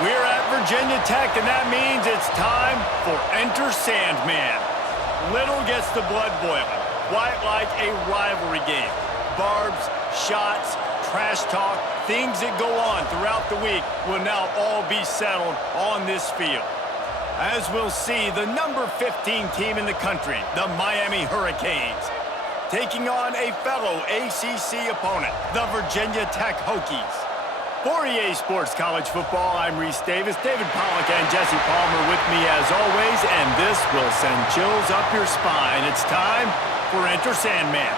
We're at Virginia Tech, and that means it's time for Enter Sandman. Little gets the blood boiling, quite like a rivalry game. Barbs, shots, trash talk, things that go on throughout the week will now all be settled on this field. As we'll see, the number 15 team in the country, the Miami Hurricanes, taking on a fellow ACC opponent, the Virginia Tech Hokies. For EA Sports College Football, I'm Reese Davis, David Pollack, and Jesse Palmer with me as always, and this will send chills up your spine. It's time for Enter Sandman.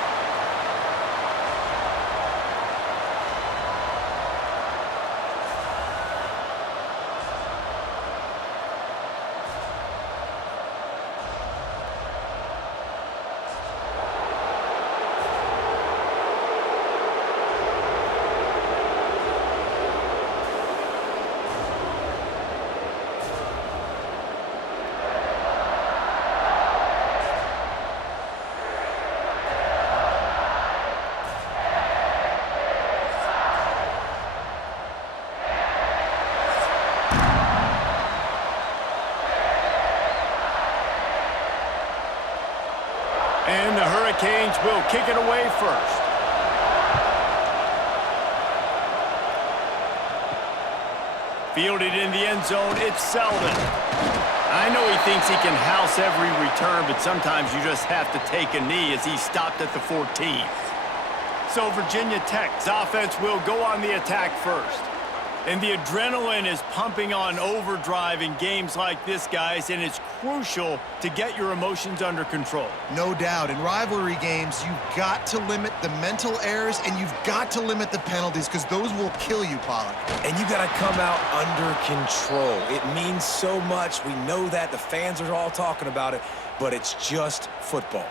And the Hurricanes will kick it away first. Fielded in the end zone, it's Selden. I know he thinks he can house every return, but sometimes you just have to take a knee as he stopped at the 14. So Virginia Tech's offense will go on the attack first. And the adrenaline is pumping on overdrive in games like this, guys, and it's crucial to get your emotions under control. No doubt. In rivalry games, you've got to limit the mental errors, and you've got to limit the penalties, because those will kill you, Pollack. And you got to come out under control. It means so much. We know that. The fans are all talking about it, but it's just football.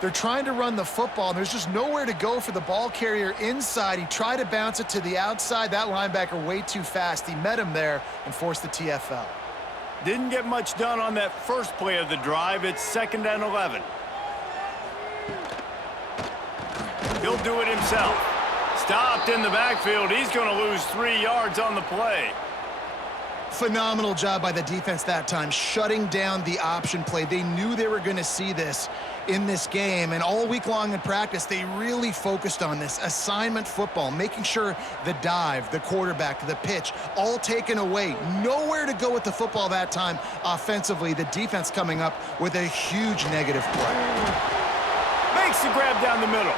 They're trying to run the football, and there's just nowhere to go for the ball carrier inside. He tried to bounce it to the outside. That linebacker way too fast. He met him there and forced the TFL. Didn't get much done on that first play of the drive. It's 2nd and 11. He'll do it himself. Stopped in the backfield. He's going to lose 3 yards on the play. Phenomenal job by the defense that time, shutting down the option play. They knew they were going to see this in this game, and all week long in practice, they really focused on this assignment football, making sure the dive, the quarterback, the pitch, all taken away. Nowhere to go with the football that time offensively. The defense coming up with a huge negative play. Makes the grab down the middle.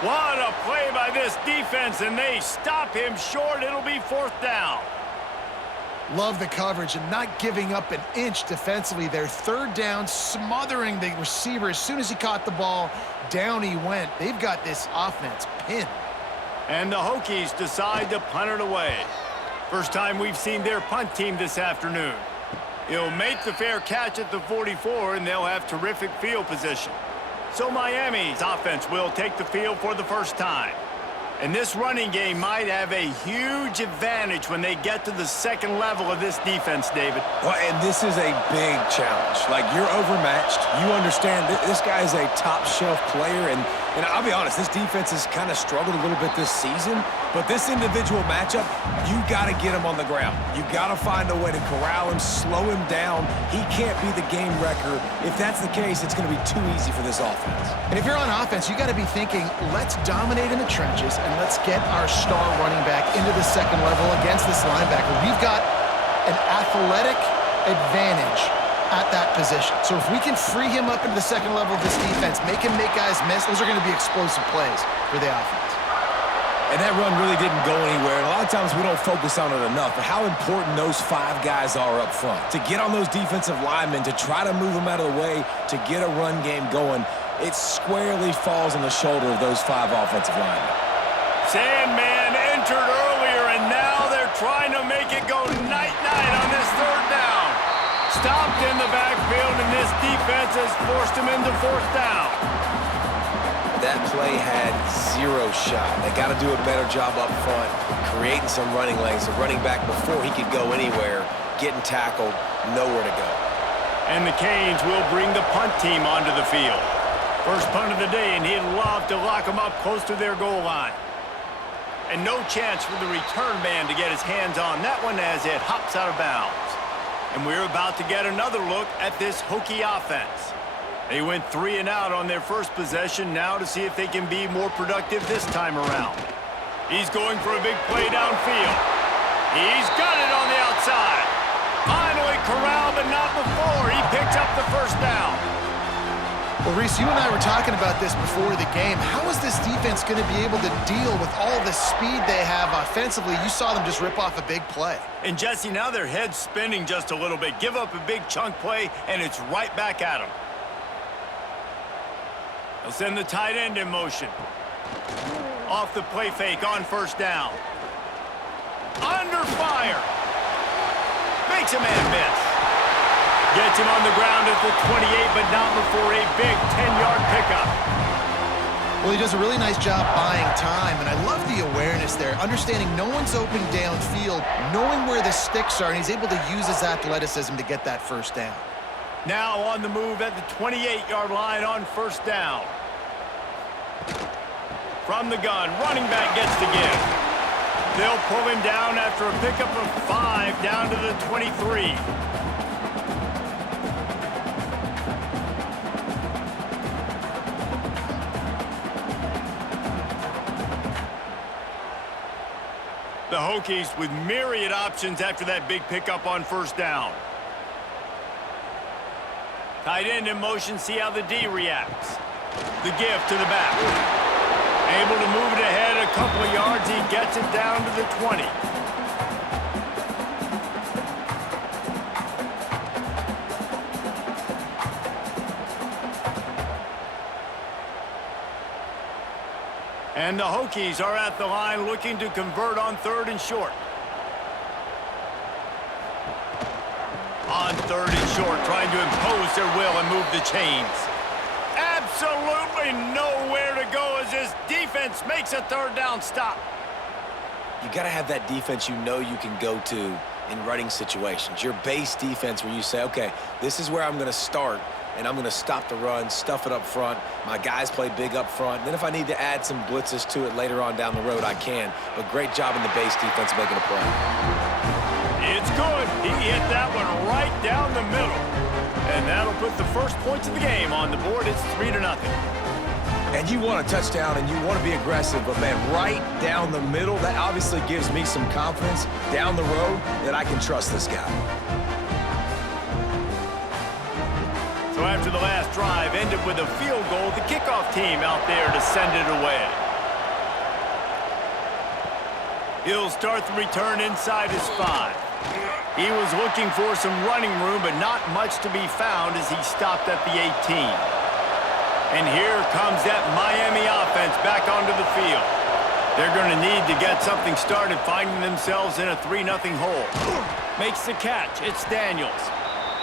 What a play by this defense, and they stop him short. It'll be 4th down. Love the coverage and not giving up an inch defensively. Their 3rd down, smothering the receiver. As soon as he caught the ball, down he went. They've got this offense pinned. And the Hokies decide to punt it away. First time we've seen their punt team this afternoon. He'll make the fair catch at the 44, and they'll have terrific field position. So Miami's offense will take the field for the first time. And this running game might have a huge advantage when they get to the 2nd level of this defense, David. Well, and this is a big challenge. Like, you're overmatched. You understand this guy is a top-shelf player, and I'll be honest, this defense has kind of struggled a little bit this season, but this individual matchup, you got to get him on the ground. You got to find a way to corral him, slow him down. He can't be the game wrecker. If that's the case, it's going to be too easy for this offense. And if you're on offense, you got to be thinking, let's dominate in the trenches and let's get our star running back into the 2nd level against this linebacker. We've got an athletic advantage at that position. So if we can free him up into the 2nd level of this defense, make him make guys miss, those are going to be explosive plays for the offense. And that run really didn't go anywhere. And a lot of times we don't focus on it enough, but how important those 5 guys are up front. To get on those defensive linemen, to try to move them out of the way, to get a run game going, it squarely falls on the shoulder of those 5 offensive linemen. Sandman entered earlier, and now they're trying to make it go night-night on this 3rd down. Stopped in the backfield, and this defense has forced him into 4th down. That play had 0 shot. They got to do a better job up front, creating some running lanes. The running back, before he could go anywhere, getting tackled, nowhere to go. And the Canes will bring the punt team onto the field. First punt of the day, and he'd love to lock them up close to their goal line. And no chance for the return man to get his hands on that one as it hops out of bounds. And we're about to get another look at this Hokie offense. They went 3 and out on their first possession, now to see if they can be more productive this time around. He's going for a big play downfield. He's got it on the outside. Finally corralled, but not before. He picks up the first down. Well, Reese, you and I were talking about this before the game. How is this defense going to be able to deal with all the speed they have offensively? You saw them just rip off a big play. And Jesse, now their head's spinning just a little bit. Give up a big chunk play, and it's right back at them. They'll send the tight end in motion. Off the play fake on first down. Under fire. Makes a man miss. Gets him on the ground at the 28, but not before a big 10-yard pickup. Well, he does a really nice job buying time, and I love the awareness there, understanding no one's open downfield, knowing where the sticks are, and he's able to use his athleticism to get that first down. Now on the move at the 28-yard line on first down. From the gun, running back gets the give. They'll pull him down after a pickup of 5 down to the 23. The Hokies with myriad options after that big pickup on first down. Tight end in motion, see how the D reacts. The give to the back. Able to move it ahead a couple of yards. He gets it down to the 20. And the Hokies are at the line looking to convert on 3rd and short. On 3rd and short, trying to impose their will and move the chains. Absolutely nowhere to go as this defense makes a 3rd down stop. You got to have that defense you know you can go to in running situations. Your base defense where you say, okay, this is where I'm going to start, and I'm going to stop the run, stuff it up front. My guys play big up front. And then if I need to add some blitzes to it later on down the road, I can. But great job in the base defense making a play. It's good. He hit that one right down the middle. And that'll put the first points of the game on the board. It's 3-0. And you want a touchdown and you want to be aggressive, but man, right down the middle, that obviously gives me some confidence down the road that I can trust this guy. So after the last drive ended with a field goal, the kickoff team out there to send it away. He'll start the return inside his 5. He was looking for some running room, but not much to be found as he stopped at the 18. And here comes that Miami offense back onto the field. They're going to need to get something started, finding themselves in a 3-0 hole. Makes the catch. It's Daniels.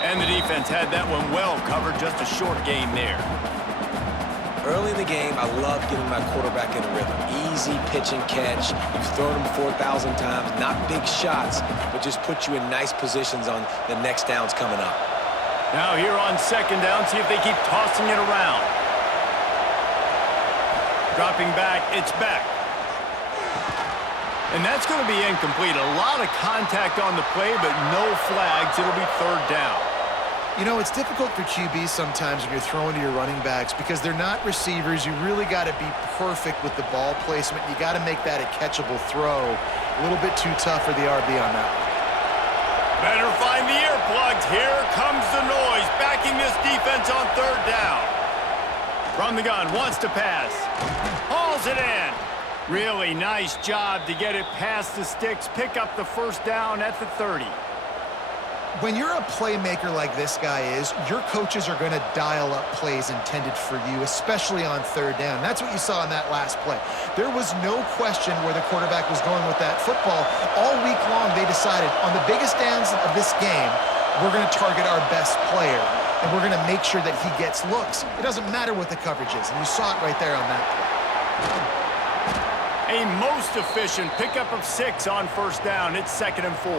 And the defense had that one well covered, just a short gain there. Early in the game, I love getting my quarterback in a rhythm. Easy pitch and catch. You've thrown him 4,000 times. Not big shots, but just put you in nice positions on the next downs coming up. Now here on 2nd down, see if they keep tossing it around. Dropping back, it's back. And that's going to be incomplete. A lot of contact on the play, but no flags. It'll be 3rd down. You know, it's difficult for QBs sometimes when you're throwing to your running backs because they're not receivers. You really got to be perfect with the ball placement. You got to make that a catchable throw. A little bit too tough for the RB on that one. Better find the earplugs. Here comes the noise, backing this defense on 3rd down. From the gun, wants to pass. Hauls it in. Really nice job to get it past the sticks, pick up the first down at the 30. When you're a playmaker like this guy is, your coaches are going to dial up plays intended for you, especially on 3rd down. That's what you saw in that last play. There was no question where the quarterback was going with that football. All week long, they decided on the biggest downs of this game, we're going to target our best player, and we're going to make sure that he gets looks. It doesn't matter what the coverage is, and you saw it right there on that play. A most efficient pickup of 6 on 1st down. It's 2nd and 4.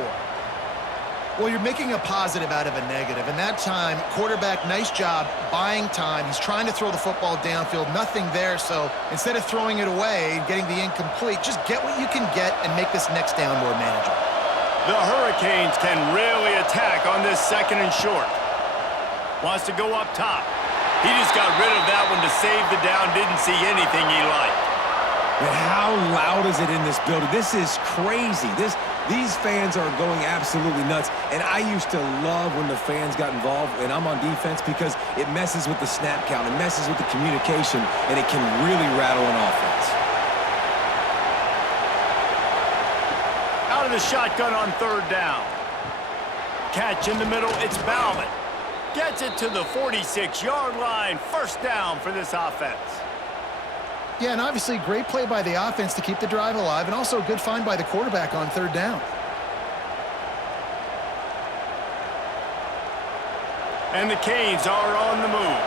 Well, you're making a positive out of a negative, and that time, quarterback, nice job buying time. He's trying to throw the football downfield, nothing there, so instead of throwing it away and getting the incomplete, just get what you can get and make this next down more manageable. The Hurricanes can really attack on this 2nd and short. Wants to go up top. He just got rid of that one to save the down, didn't see anything he liked. But how loud is it in this building? This is crazy. These fans are going absolutely nuts. And I used to love when the fans got involved, and I'm on defense, because it messes with the snap count, it messes with the communication, and it can really rattle an offense. Out of the shotgun on 3rd down. Catch in the middle, it's Bauman. Gets it to the 46-yard line. 1st down for this offense. Yeah, and obviously great play by the offense to keep the drive alive, and also a good find by the quarterback on 3rd down. And the Canes are on the move.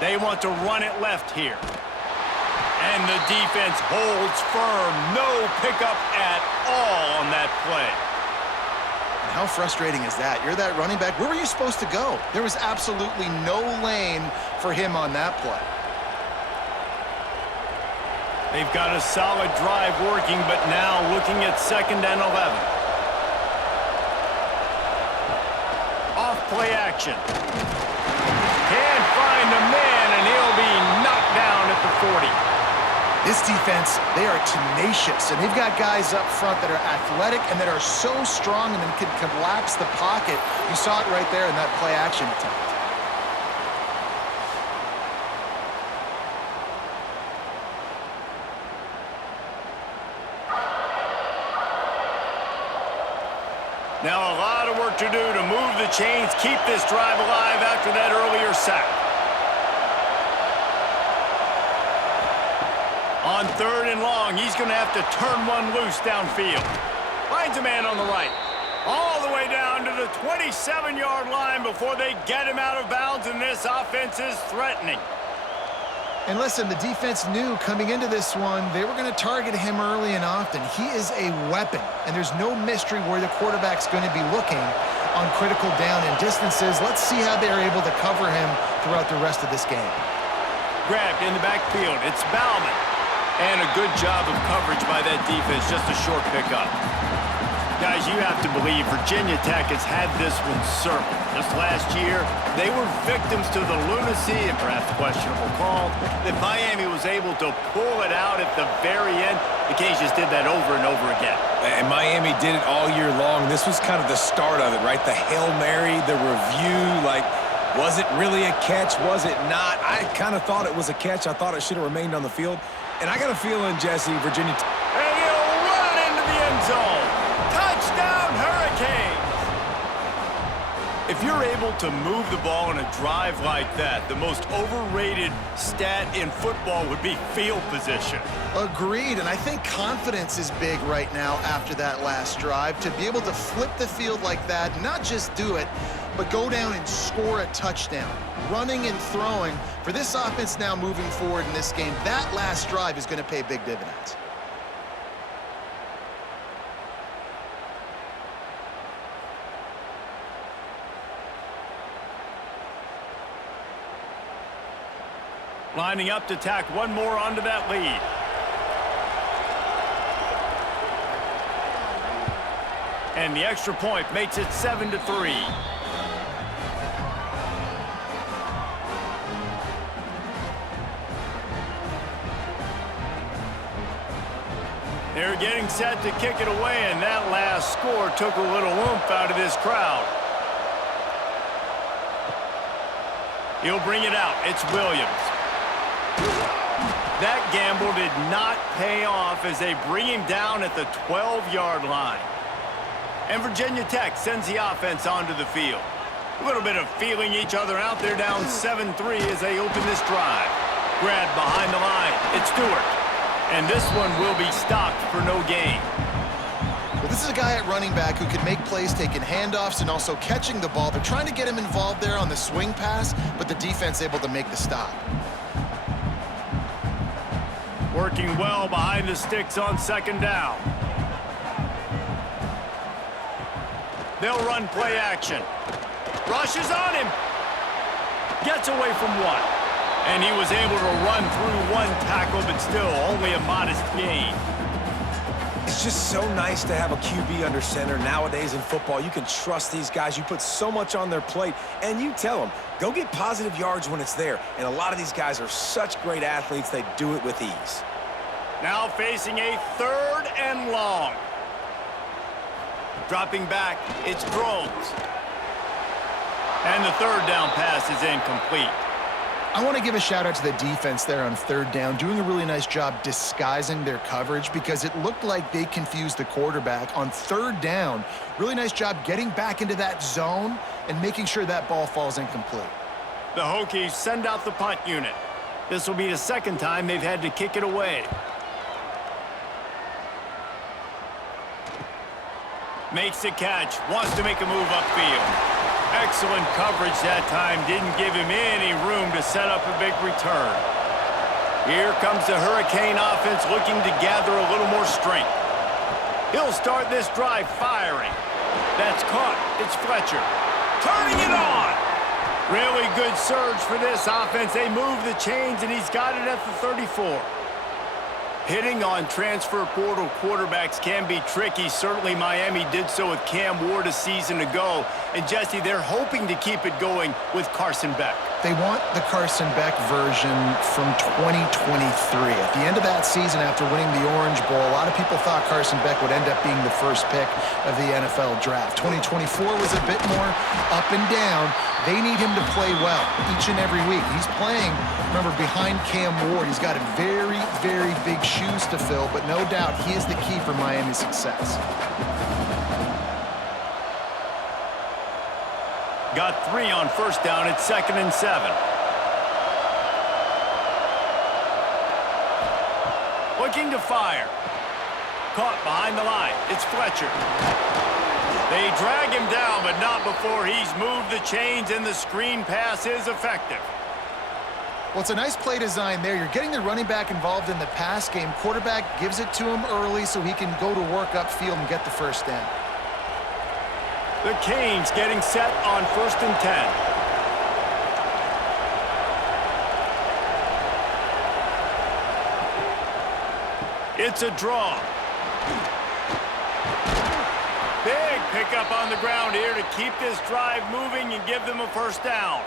They want to run it left here. And the defense holds firm. No pickup at all on that play. How frustrating is that? You're that running back. Where were you supposed to go? There was absolutely no lane for him on that play. They've got a solid drive working, but now looking at 2nd and 11. Off play action. Can't find a man, and he'll be knocked down at the 40. This defense, they are tenacious, and they've got guys up front that are athletic and that are so strong and then can collapse the pocket. You saw it right there in that play action attempt. Now a lot of work to do to move the chains, keep this drive alive after that earlier sack. On 3rd and long, he's going to have to turn one loose downfield. Finds a man on the right. All the way down to the 27-yard line before they get him out of bounds, and this offense is threatening. And listen, the defense knew coming into this one, they were going to target him early and often. He is a weapon, and there's no mystery where the quarterback's going to be looking on critical down and distances. Let's see how they're able to cover him throughout the rest of this game. Grabbed in the backfield. It's Bauman. And a good job of coverage by that defense. Just a short pickup. Guys, you have to believe Virginia Tech has had this one circled. Just last year, they were victims to the lunacy and perhaps questionable call that Miami was able to pull it out at the very end. The Canes just did that over and over again. And Miami did it all year long. This was kind of the start of it, right? The Hail Mary, the review, like, was it really a catch? Was it not? I kind of thought it was a catch. I thought it should have remained on the field. And I got a feeling, Jesse, Virginia... And he'll run into the end zone. Touchdown, Hurricanes! If you're able to move the ball in a drive like that, the most overrated stat in football would be field position. Agreed, and I think confidence is big right now after that last drive. To be able to flip the field like that, not just do it, but go down and score a touchdown. Running and throwing, for this offense now moving forward in this game, that last drive is going to pay big dividends. Lining up to tack one more onto that lead. And the extra point makes it 7-3. They're getting set to kick it away, and that last score took a little oomph out of this crowd. He'll bring it out. It's Williams. That gamble did not pay off as they bring him down at the 12-yard line. And Virginia Tech sends the offense onto the field. A little bit of feeling each other out. They're down 7-3 as they open this drive. Grabbed behind the line. It's Stewart. And this one will be stopped for no gain. Well, this is a guy at running back who can make plays taking handoffs and also catching the ball. They're trying to get him involved there on the swing pass, but the defense able to make the stop. Working well behind the sticks on second down. They'll run play action. Rushes on him. Gets away from one. And he was able to run through one tackle, but still only a modest gain. It's just so nice to have a QB under center. Nowadays in football, you can trust these guys. You put so much on their plate, and you tell them, go get positive yards when it's there. And a lot of these guys are such great athletes, they do it with ease. Now facing a 3rd and long. Dropping back, it's Drones. And the 3rd down pass is incomplete. I want to give a shout out to the defense there on 3rd down, doing a really nice job disguising their coverage because it looked like they confused the quarterback on 3rd down. Really nice job getting back into that zone and making sure that ball falls incomplete. The Hokies send out the punt unit. This will be the 2nd time they've had to kick it away. Makes the catch, wants to make a move upfield. Excellent coverage that time, didn't give him any room to set up a big return. Here comes the Hurricane offense looking to gather a little more strength. He'll start this drive firing. That's caught, it's Fletcher. Turning it on! Really good surge for this offense. They move the chains and he's got it at the 34. Hitting on transfer portal quarterbacks can be tricky. Certainly Miami did so with Cam Ward a season ago. And Jesse, they're hoping to keep it going with Carson Beck. They want the Carson Beck version from 2023. At the end of that season, after winning the Orange Bowl, a lot of people thought Carson Beck would end up being the first pick of the NFL draft. 2024 was a bit more up and down. They need him to play well each and every week. He's playing, remember, behind Cam Ward. He's got very, very big shoes to fill, but no doubt he is the key for Miami's success. Got 3 on 1st down. It's 2nd and 7. Looking to fire. Caught behind the line. It's Fletcher. They drag him down, but not before he's moved the chains, and the screen pass is effective. Well, it's a nice play design there. You're getting the running back involved in the pass game. Quarterback gives it to him early so he can go to work upfield and get the 1st down. The Canes getting set on 1st and 10. It's a draw. Big pickup on the ground here to keep this drive moving and give them a 1st down.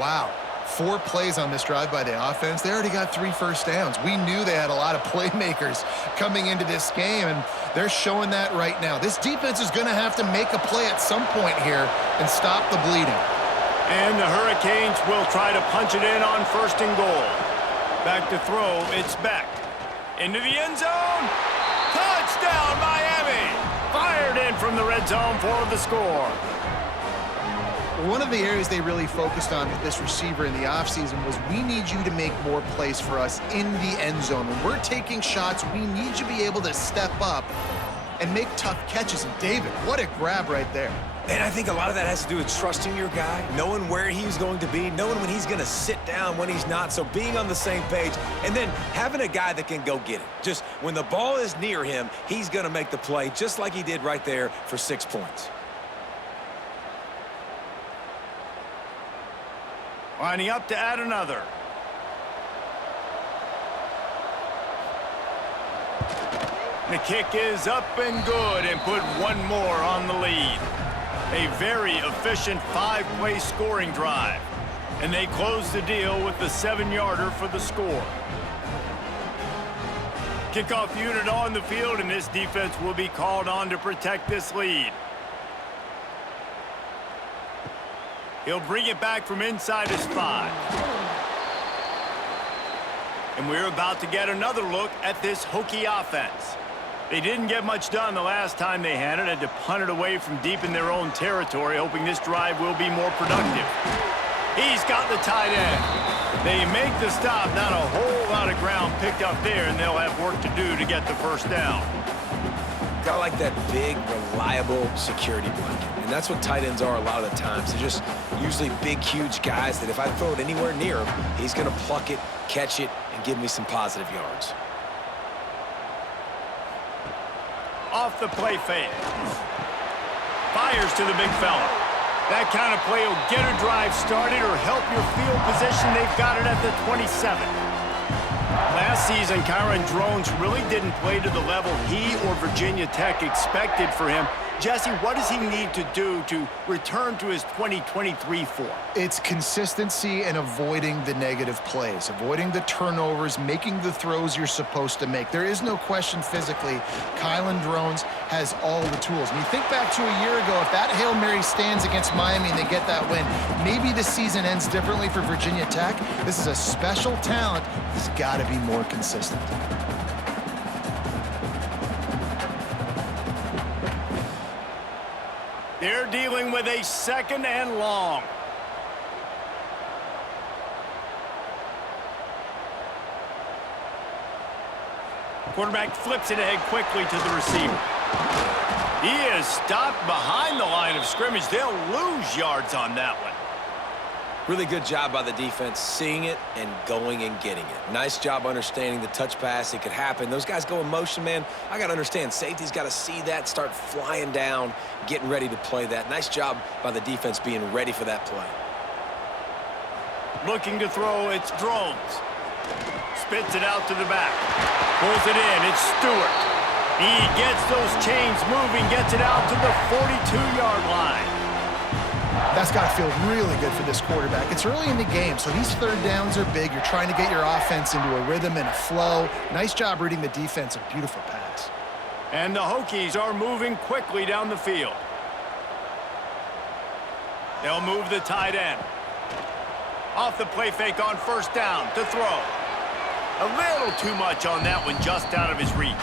Wow. 4 plays on this drive by the offense. They already got 3 1st downs. We knew they had a lot of playmakers coming into this game, and they're showing that right now. This defense is going to have to make a play at some point here and stop the bleeding. And the Hurricanes will try to punch it in on 1st and goal. Back to throw, it's Beck. Into the end zone. Touchdown, Miami! Fired in from the red zone for the score. One of the areas they really focused on with this receiver in the offseason was we need you to make more plays for us in the end zone. When we're taking shots, we need you to be able to step up and make tough catches. And David, what a grab right there. And I think a lot of that has to do with trusting your guy, knowing where he's going to be, knowing when he's going to sit down, when he's not. So being on the same page, and then having a guy that can go get it. Just when the ball is near him, he's going to make the play, just like he did right there for 6 points. Lining up to add another. The kick is up and good and put one more on the lead. A very efficient 5-play scoring drive. And they close the deal with the 7-yarder for the score. Kickoff unit on the field, and this defense will be called on to protect this lead. He'll bring it back from inside his 5. And we're about to get another look at this Hokie offense. They didn't get much done the last time they had it. Had to punt it away from deep in their own territory, hoping this drive will be more productive. He's got the tight end. They make the stop. Not a whole lot of ground picked up there, and they'll have work to do to get the 1st down. Got like that big, reliable security blanket. And that's what tight ends are a lot of the times. They're just, Usually big, huge guys that if I throw it anywhere near him, he's going to pluck it, catch it, and give me some positive yards. Off the play fake. Fires to the big fella. That kind of play will get a drive started or help your field position. They've got it at the 27. Last season, Kyron Drones really didn't play to the level he or Virginia Tech expected for him. Jesse, what does he need to do to return to his 2023 form? It's consistency and avoiding the negative plays, avoiding the turnovers, making the throws you're supposed to make. There is no question physically, Kyron Drones has all the tools. And you think back to a year ago, if that Hail Mary stands against Miami and they get that win, maybe the season ends differently for Virginia Tech. This is a special talent. He's got to be more consistent. They're dealing with a 2nd and long. Quarterback flips it ahead quickly to the receiver. He is stopped behind the line of scrimmage. They'll lose yards on that one. Really good job by the defense seeing it and going and getting it. Nice job understanding the touch pass. It could happen. Those guys go in motion, man. I got to understand. Safety's got to see that, start flying down, getting ready to play that. Nice job by the defense being ready for that play. Looking to throw, it's Drones. Spits it out to the back. Pulls it in, it's Stewart. He gets those chains moving, gets it out to the 42-yard line. That's got to feel really good for this quarterback. It's early in the game, so these third downs are big. You're trying to get your offense into a rhythm and a flow. Nice job reading the defense. A beautiful pass. And the Hokies are moving quickly down the field. They'll move the tight end. Off the play fake on 1st down to throw. A little too much on that one, just out of his reach.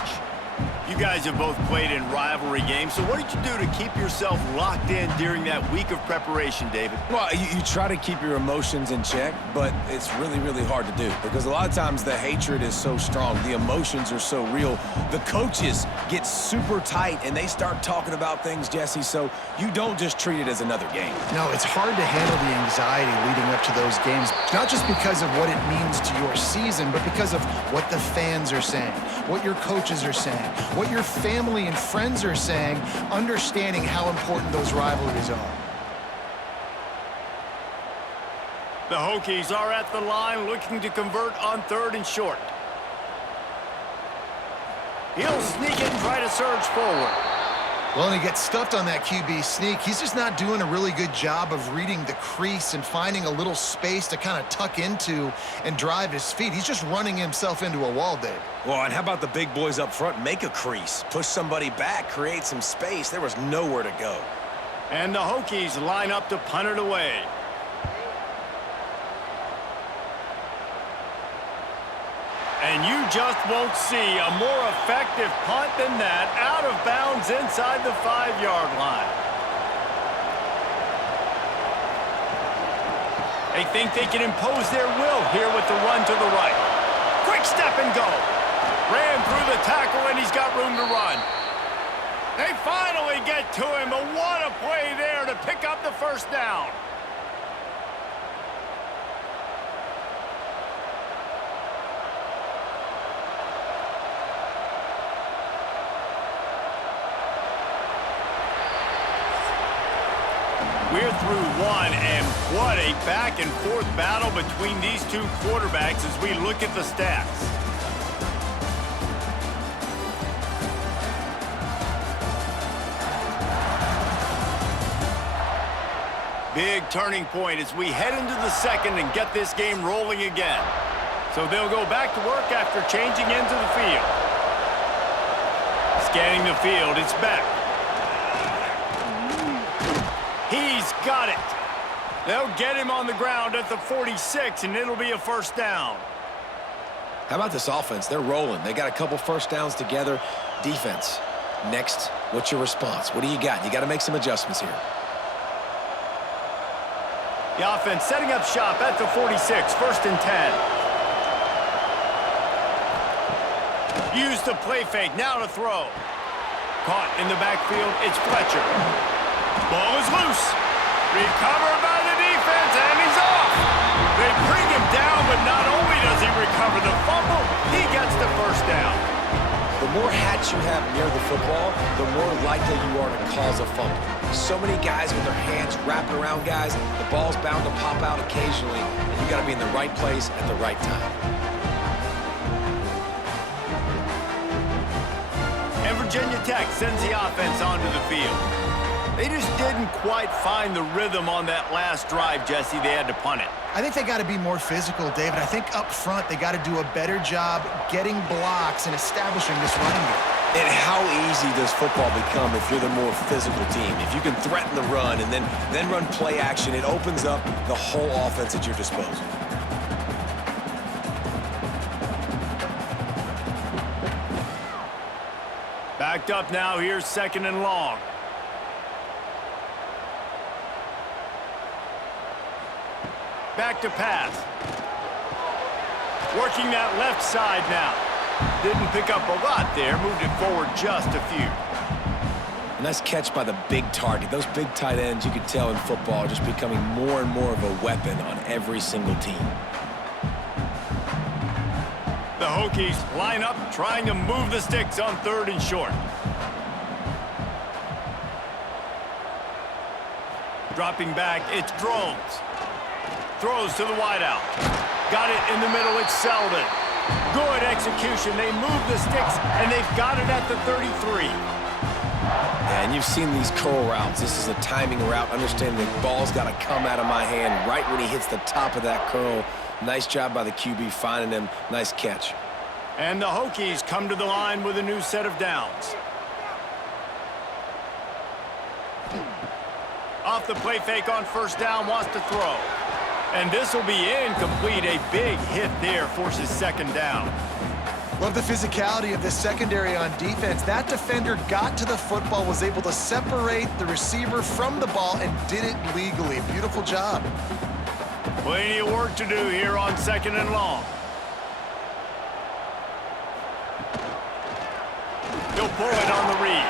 You guys have both played in rivalry games, so what did you do to keep yourself locked in during that week of preparation, David? Well, you try to keep your emotions in check, but it's really, really hard to do because a lot of times the hatred is so strong. The emotions are so real. The coaches get super tight, and they start talking about things, Jesse, so you don't just treat it as another game. No, it's hard to handle the anxiety leading up to those games, not just because of what it means to your season, but because of what the fans are saying, what your coaches are saying, what your family and friends are saying, understanding how important those rivalries are. The Hokies are at the line looking to convert on 3rd and short. He'll sneak it and try to surge forward. Well, and he gets stuffed on that QB sneak. He's just not doing a really good job of reading the crease and finding a little space to kind of tuck into and drive his feet. He's just running himself into a wall, Dave. Well, and how about the big boys up front? Make a crease, push somebody back, create some space. There was nowhere to go. And the Hokies line up to punt it away. And you just won't see a more effective punt than that, out of bounds inside the 5-yard line. They think they can impose their will here with the run to the right. Quick step and go. Ran through the tackle, and he's got room to run. They finally get to him, but what a play there to pick up the 1st down. We're through one, and what a back-and-forth battle between these two quarterbacks as we look at the stats. Big turning point as we head into the 2nd and get this game rolling again. So they'll go back to work after changing into the field. Scanning the field, it's Beck. He's got it. They'll get him on the ground at the 46, and it'll be a 1st down. How about this offense? They're rolling. They got a couple 1st downs together. Defense, next, what's your response? What do you got? You got to make some adjustments here. The offense setting up shop at the 46, 1st and 10. Use the play fake, now to throw. Caught in the backfield, it's Fletcher. Ball is loose. Recovered by the defense. more hats you have near the football, the more likely you are to cause a fumble. So many guys with their hands wrapping around guys, the ball's bound to pop out occasionally, and you got to be in the right place at the right time. And Virginia Tech sends the offense onto the field. They just didn't quite find the rhythm on that last drive, Jesse. They had to punt it. I think they got to be more physical, David. I think up front they got to do a better job getting blocks and establishing this running game. And how easy does football become if you're the more physical team? If you can threaten the run and then run play action, it opens up the whole offense at your disposal. Backed up now. Here's 2nd and long. Back to pass. Working that left side now. Didn't pick up a lot there. Moved it forward just a few. Nice catch by the big target. Those big tight ends, you could tell in football, are just becoming more and more of a weapon on every single team. The Hokies line up, trying to move the sticks on 3rd and short. Dropping back, it's Drones. Throws to the wideout. Got it in the middle, it's Selden. Good execution. They move the sticks, and they've got it at the 33. And you've seen these curl routes. This is a timing route. Understanding the ball's got to come out of my hand right when he hits the top of that curl. Nice job by the QB finding him. Nice catch. And the Hokies come to the line with a new set of downs. Off the play fake on 1st down, wants to throw. And this will be incomplete. A big hit there forces 2nd down. Love the physicality of this secondary on defense. That defender got to the football, was able to separate the receiver from the ball, and did it legally. Beautiful job. Plenty of work to do here on 2nd and long. He'll pull it on the read.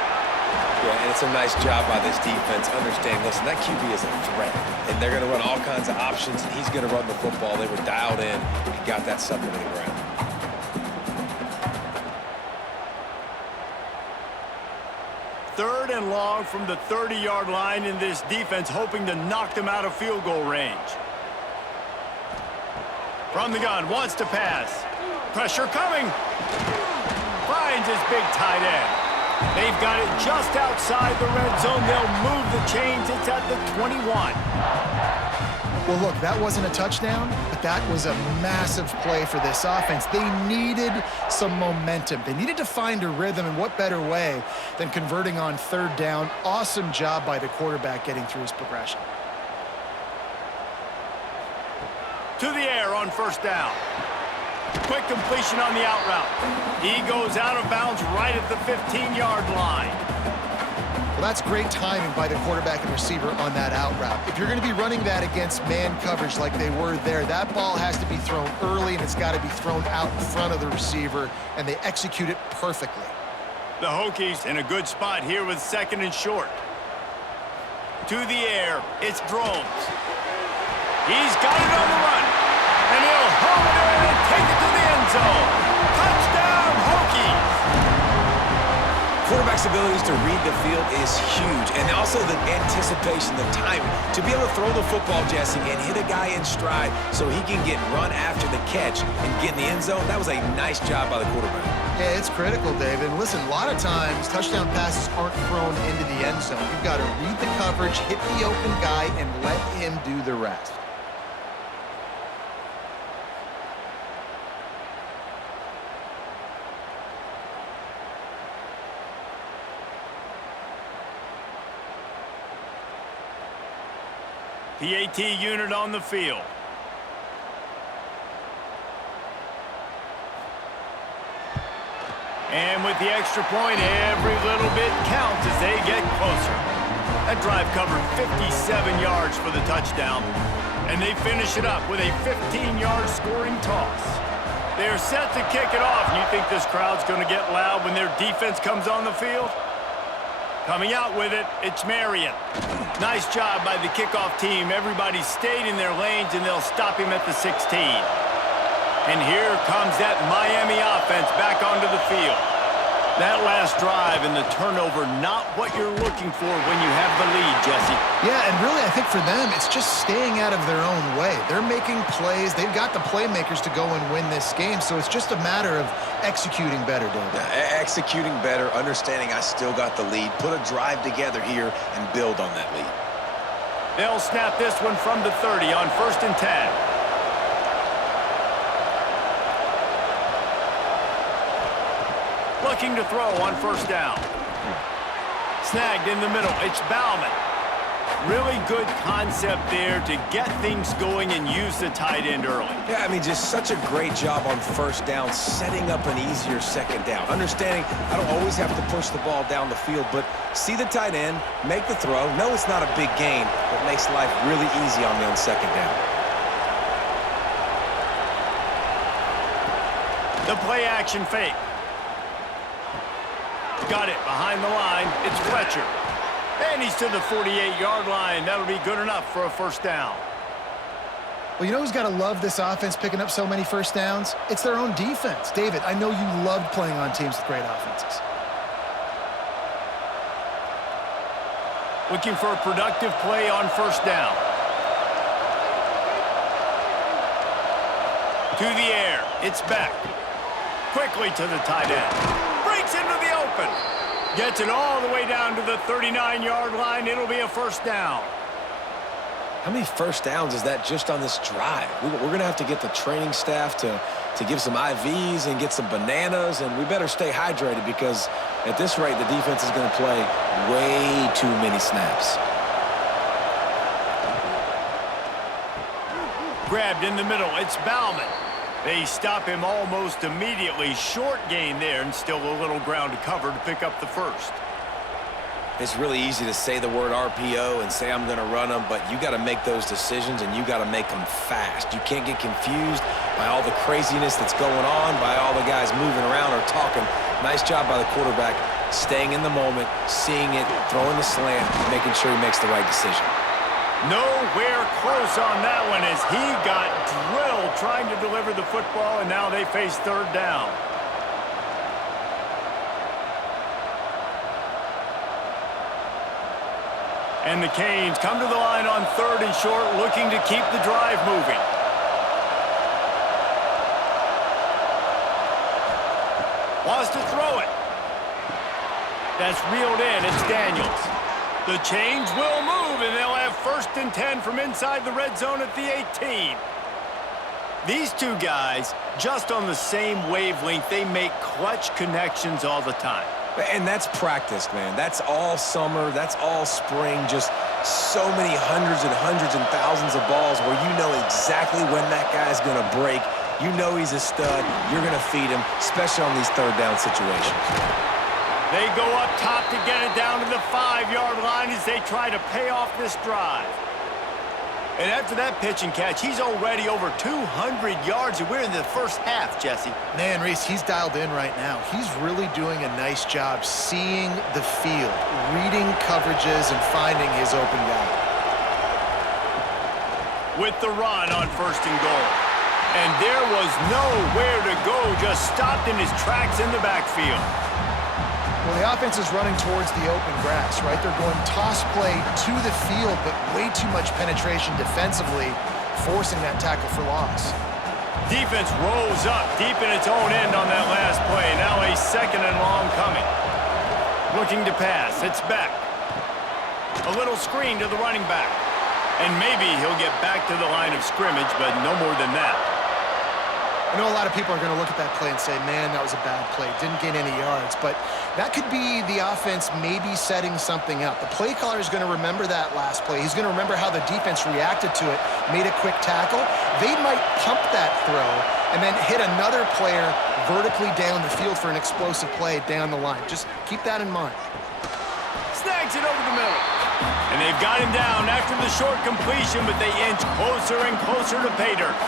Yeah, and it's a nice job by this defense. Understand, listen, that QB is a threat, and they're going to run all kinds of options, and he's going to run the football. They were dialed in and got that sucker to the ground. Third and long from the 30-yard line, in this defense hoping to knock them out of field goal range. From the gun, wants to pass. Pressure coming. Finds his big tight end. They've got it just outside the red zone. They'll move the chains. It's at the 21. Well, look, that wasn't a touchdown, but that was a massive play for this offense. They needed some momentum. They needed to find a rhythm, and what better way than converting on 3rd down. Awesome job by the quarterback getting through his progression. To the air on 1st down. Quick completion on the out route. He goes out of bounds right at the 15-yard line. Well, that's great timing by the quarterback and receiver on that out route. If you're going to be running that against man coverage like they were there, that ball has to be thrown early, and it's got to be thrown out in front of the receiver, and they execute it perfectly. The Hokies in a good spot here with 2nd and short. To the air, it's Drones. He's got it on the run, and he'll home it in and take it to the end zone. Touchdown, Hokies! Quarterback's abilities to read the field is huge, and also the anticipation, the timing. To be able to throw the football, Jesse, and hit a guy in stride so he can get run after the catch and get in the end zone, that was a nice job by the quarterback. Yeah, it's critical, David. Listen, a lot of times touchdown passes aren't thrown into the end zone. You've got to read the coverage, hit the open guy, and let him do the rest. PAT unit on the field. And with the extra point, every little bit counts as they get closer. That drive covered 57 yards for the touchdown. And they finish it up with a 15-yard scoring toss. They're set to kick it off. And you think this crowd's going to get loud when their defense comes on the field? Coming out with it, it's Marion. Nice job by the kickoff team. Everybody stayed in their lanes, and they'll stop him at the 16. And here comes that Miami offense back onto the field. That last drive and the turnover, not what you're looking for when you have the lead, Jesse. Yeah, and really, I think for them, it's just staying out of their own way. They're making plays. They've got the playmakers to go and win this game, so it's just a matter of executing better, David. Executing better, understanding I still got the lead, put a drive together here, and build on that lead. They'll snap this one from the 30 on 1st and 10. Looking to throw on 1st down. Snagged in the middle. It's Bauman. Really good concept there to get things going and use the tight end early. Yeah, I mean, just such a great job on 1st down, setting up an easier 2nd down. Understanding I don't always have to push the ball down the field, but see the tight end, make the throw. No, it's not a big gain, but makes life really easy on me on 2nd down. The play action fake. Got it behind the line. It's Fletcher. And he's to the 48-yard line. That'll be good enough for a 1st down. Well, you know who's got to love this offense picking up so many 1st downs? It's their own defense. David, I know you loved playing on teams with great offenses. Looking for a productive play on 1st down. To the air. It's back. Quickly to the tight end. Breaks into the open. Gets it all the way down to the 39-yard line. It'll be a 1st down. How many 1st downs is that just on this drive? We're going to have to get the training staff to give some IVs and get some bananas, and we better stay hydrated because at this rate, the defense is going to play way too many snaps. Grabbed in the middle. It's Bauman. They stop him almost immediately. Short gain there and still a little ground to cover to pick up the 1st. It's really easy to say the word RPO and say I'm going to run them, but you got to make those decisions and you got to make them fast. You can't get confused by all the craziness that's going on, by all the guys moving around or talking. Nice job by the quarterback, staying in the moment, seeing it, throwing the slant, making sure he makes the right decision. Nowhere close on that one as he got drilled trying to deliver the football, and now they face 3rd down. And the Canes come to the line on 3rd and short, looking to keep the drive moving. Wants to throw it. That's reeled in. It's Daniels. The change will move, and they'll have 1st and 10 from inside the red zone at the 18. These two guys, just on the same wavelength, they make clutch connections all the time. And that's practice, man. That's all summer. That's all spring. Just so many hundreds and thousands of balls where you know exactly when that guy's going to break. You know he's a stud. You're going to feed him, especially on these 3rd down situations. They go up top to get it down to the 5-yard line as they try to pay off this drive. And after that pitch and catch, he's already over 200 yards, and we're in the 1st half, Jesse. Man, Reese, he's dialed in right now. He's really doing a nice job seeing the field, reading coverages, and finding his open guy. With the run on 1st and goal. And there was nowhere to go, just stopped in his tracks in the backfield. Well, the offense is running towards the open grass, right? They're going toss play to the field, but way too much penetration defensively, forcing that tackle for loss. Defense rose up deep in its own end on that last play. Now a 2nd and long coming. Looking to pass. It's back. A little screen to the running back. And maybe he'll get back to the line of scrimmage, but no more than that. I know a lot of people are going to look at that play and say, man, that was a bad play. Didn't gain any yards. But that could be the offense maybe setting something up. The play caller is going to remember that last play. He's going to remember how the defense reacted to it, made a quick tackle. They might pump that throw and then hit another player vertically down the field for an explosive play down the line. Just keep that in mind. Snags it over the middle. And they've got him down after the short completion, but they inch closer and closer to pay dirt.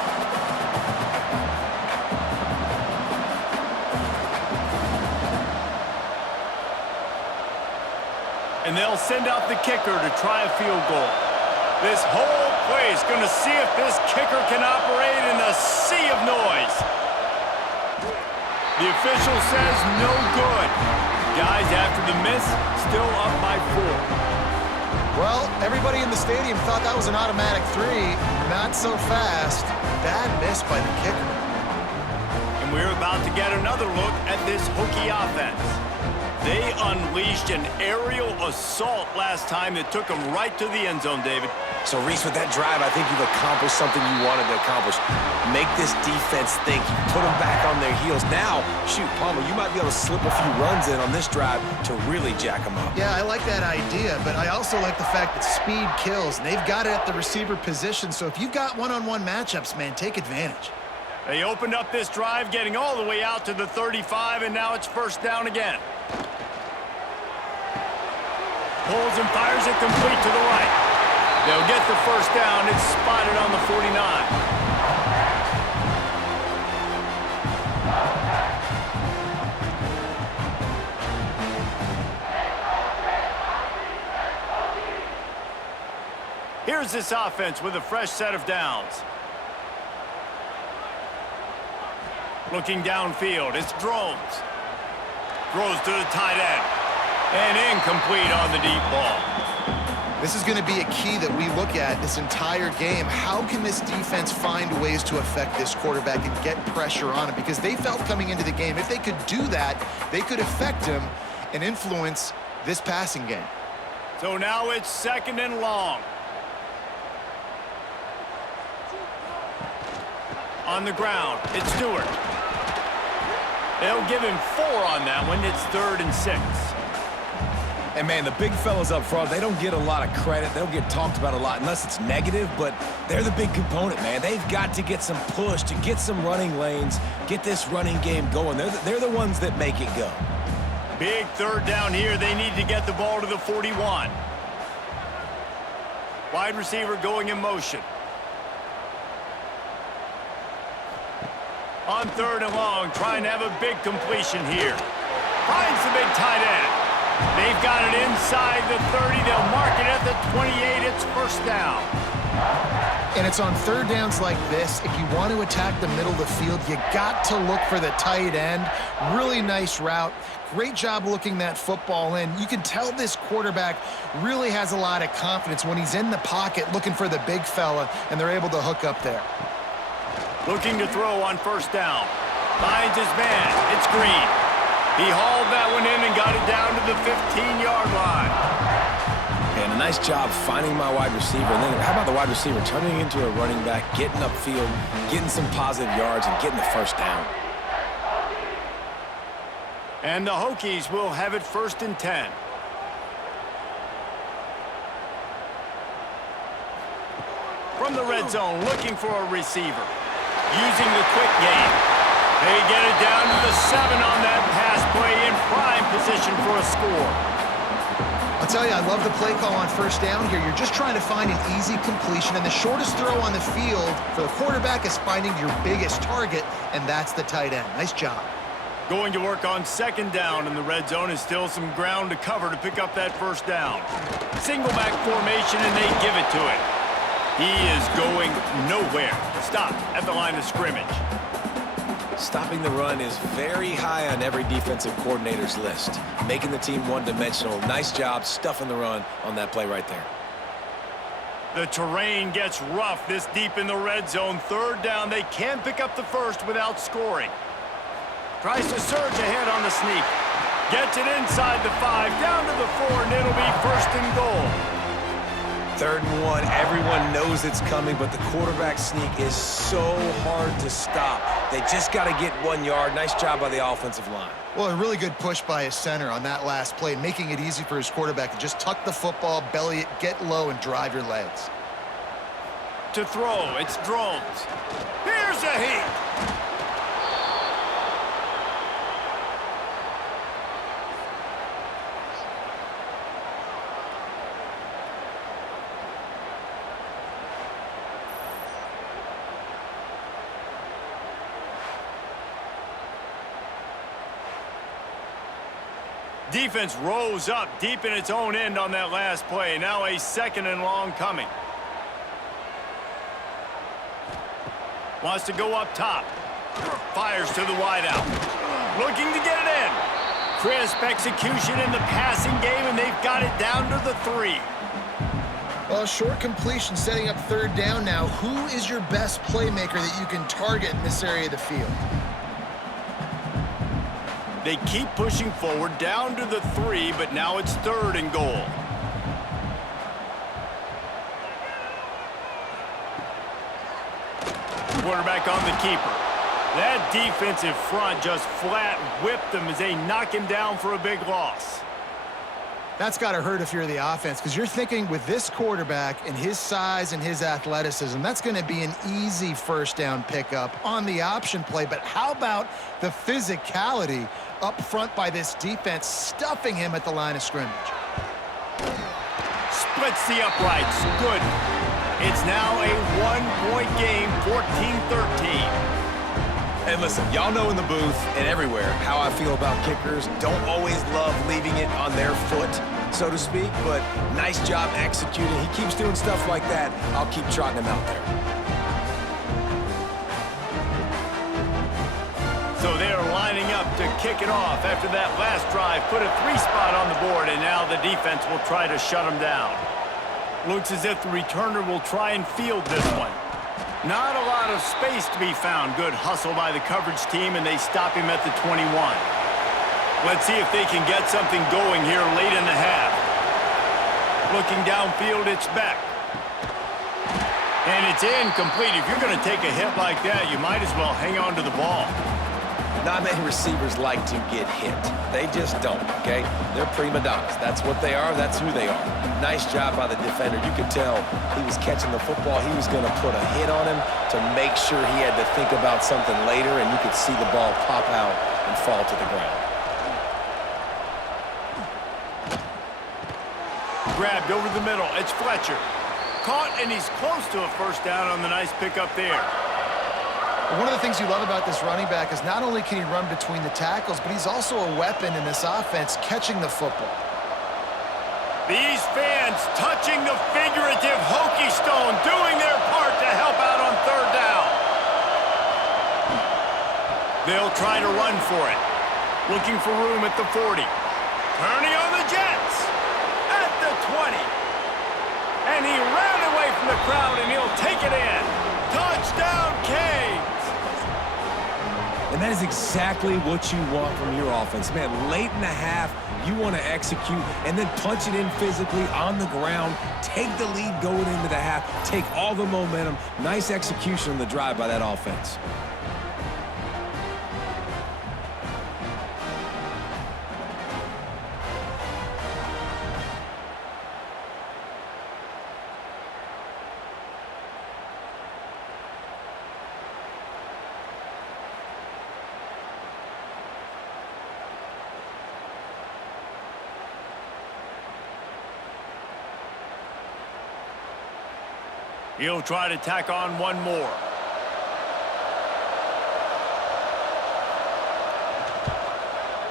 And they'll send out the kicker to try a field goal. This whole play is going to see if this kicker can operate in a sea of noise. The official says no good. Guys, after the miss, still up by 4. Well, everybody in the stadium thought that was an automatic 3. Not so fast. Bad miss by the kicker. And we're about to get another look at this Hookie offense. They unleashed an aerial assault last time that took them right to the end zone, David. So, Reese, with that drive, I think you've accomplished something you wanted to accomplish. Make this defense think. You put them back on their heels. Now, shoot, Palmer, you might be able to slip a few runs in on this drive to really jack them up. Yeah, I like that idea, but I also like the fact that speed kills, and they've got it at the receiver position. So if you've got one-on-one matchups, man, take advantage. They opened up this drive, getting all the way out to the 35, and now it's first down again. Pulls and fires it complete to the right. They'll get the first down. It's spotted on the 49. Here's this offense with a fresh set of downs. Looking downfield, it's drones. Throws to the tight end. And incomplete on the deep ball. This is going to be a key that we look at this entire game. How can this defense find ways to affect this quarterback and get pressure on him? Because they felt coming into the game, if they could do that, they could affect him and influence this passing game. So now it's second and long. On the ground, it's Stewart. They'll give him 4 on that one. It's 3rd and 6. And, man, the big fellas up front, they don't get a lot of credit. They don't get talked about a lot unless it's negative, but they're the big component, man. They've got to get some push, to get some running lanes, get this running game going. They're the ones that make it go. Big third down here. They need to get the ball to the 41. Wide receiver going in motion. On 3rd and long, trying to have a big completion here. Finds the big tight end. They've got it inside the 30. They'll mark it at the 28. It's first down. And it's on third downs like this. If you want to attack the middle of the field, you got to look for the tight end. Really nice route. Great job looking that football in. You can tell this quarterback really has a lot of confidence when he's in the pocket looking for the big fella, and they're able to hook up there. Looking to throw on first down. Finds his man. It's Green. He hauled that one in and got it down to the 15-yard line. And a nice job finding my wide receiver. And then how about the wide receiver turning into a running back, getting upfield, getting some positive yards, and getting the first down. And the Hokies will have it 1st and 10. From the red zone, looking for a receiver. Using the quick game. They get it down to the 7 on that pass play in prime position for a score. I'll tell you, I love the play call on first down here. You're just trying to find an easy completion, and the shortest throw on the field for the quarterback is finding your biggest target, and that's the tight end. Nice job. Going to work on 2nd down in the red zone is still some ground to cover to pick up that first down. Single back formation, and they give it to it. He is going nowhere. Stop at the line of scrimmage. Stopping the run is very high on every defensive coordinator's list. Making the team one-dimensional. Nice job stuffing the run on that play right there. The terrain gets rough this deep in the red zone. 3rd down. They can pick up the first without scoring. Tries to surge ahead on the sneak. Gets it inside the 5, down to the 4, and it'll be 1st and goal. 3rd and 1, everyone knows it's coming, but the quarterback sneak is so hard to stop. They just got to get 1 yard. Nice job by the offensive line. Well, a really good push by his center on that last play, making it easy for his quarterback to just tuck the football, belly it, get low, and drive your legs. To throw, it's Drones. Here's a heat. Defense rose up deep in its own end on that last play. Now a 2nd and long coming. Wants to go up top. Fires to the wideout. Looking to get it in. Crisp execution in the passing game, and they've got it down to the 3. Well, short completion setting up third down now. Who is your best playmaker that you can target in this area of the field? They keep pushing forward down to the 3, but now it's 3rd and goal. Quarterback on the keeper. That defensive front just flat whipped them as they knock him down for a big loss. That's got to hurt if you're the offense, because you're thinking with this quarterback and his size and his athleticism, that's going to be an easy first down pickup on the option play. But how about the physicality up front by this defense, stuffing him at the line of scrimmage? Splits the uprights. Good. It's now a 1-point game, 14-13. And listen, y'all know in the booth and everywhere how I feel about kickers. Don't always love leaving it on their foot, so to speak, but nice job executing. He keeps doing stuff like that. I'll keep trotting him out there. So they're lining up to kick it off after that last drive. Put a 3 spot on the board, and now the defense will try to shut them down. Looks as if the returner will try and field this one. Not a lot of space to be found. Good hustle by the coverage team, and they stop him at the 21. Let's see if they can get something going here late in the half. Looking downfield, it's Beck. And it's incomplete. If you're going to take a hit like that, you might as well hang on to the ball. Not many receivers like to get hit. They just don't, okay? They're prima donnas. That's what they are. That's who they are. Nice job by the defender. You could tell he was catching the football. He was going to put a hit on him to make sure he had to think about something later, and you could see the ball pop out and fall to the ground. Grabbed over the middle. It's Fletcher. Caught, and he's close to a first down on the nice pickup there. One of the things you love about this running back is not only can he run between the tackles, but he's also a weapon in this offense catching the football. These fans touching the figurative Hookie stone, doing their part to help out on third down. They'll try to run for it. Looking for room at the 40. Turning on the Jets. At the 20. And he ran away from the crowd, and he'll take it in. Touchdown, Canes! And that is exactly what you want from your offense. Man, late in the half, you want to execute and then punch it in physically on the ground, take the lead going into the half, take all the momentum. Nice execution on the drive by that offense. He'll try to tack on one more.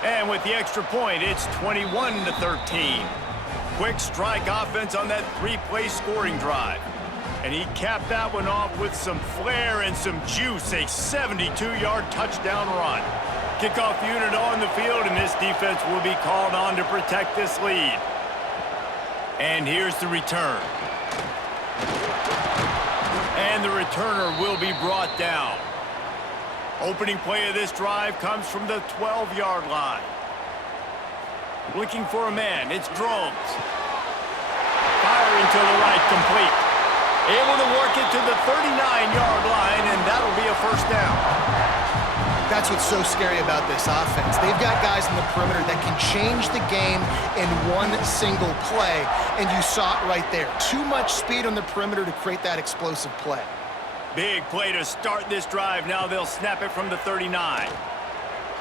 And with the extra point, it's 21-13. Quick strike offense on that 3-play scoring drive. And he capped that one off with some flair and some juice, a 72-yard touchdown run. Kickoff unit on the field, and this defense will be called on to protect this lead. And here's the return. And the returner will be brought down. Opening play of this drive comes from the 12-yard line. Looking for a man, it's Drones. Firing to the right, complete. Able to work it to the 39-yard line, and that'll be a first down. That's what's so scary about this offense. They've got guys in the perimeter that can change the game in one single play, and you saw it right there. Too much speed on the perimeter to create that explosive play. Big play to start this drive. Now they'll snap it from the 39.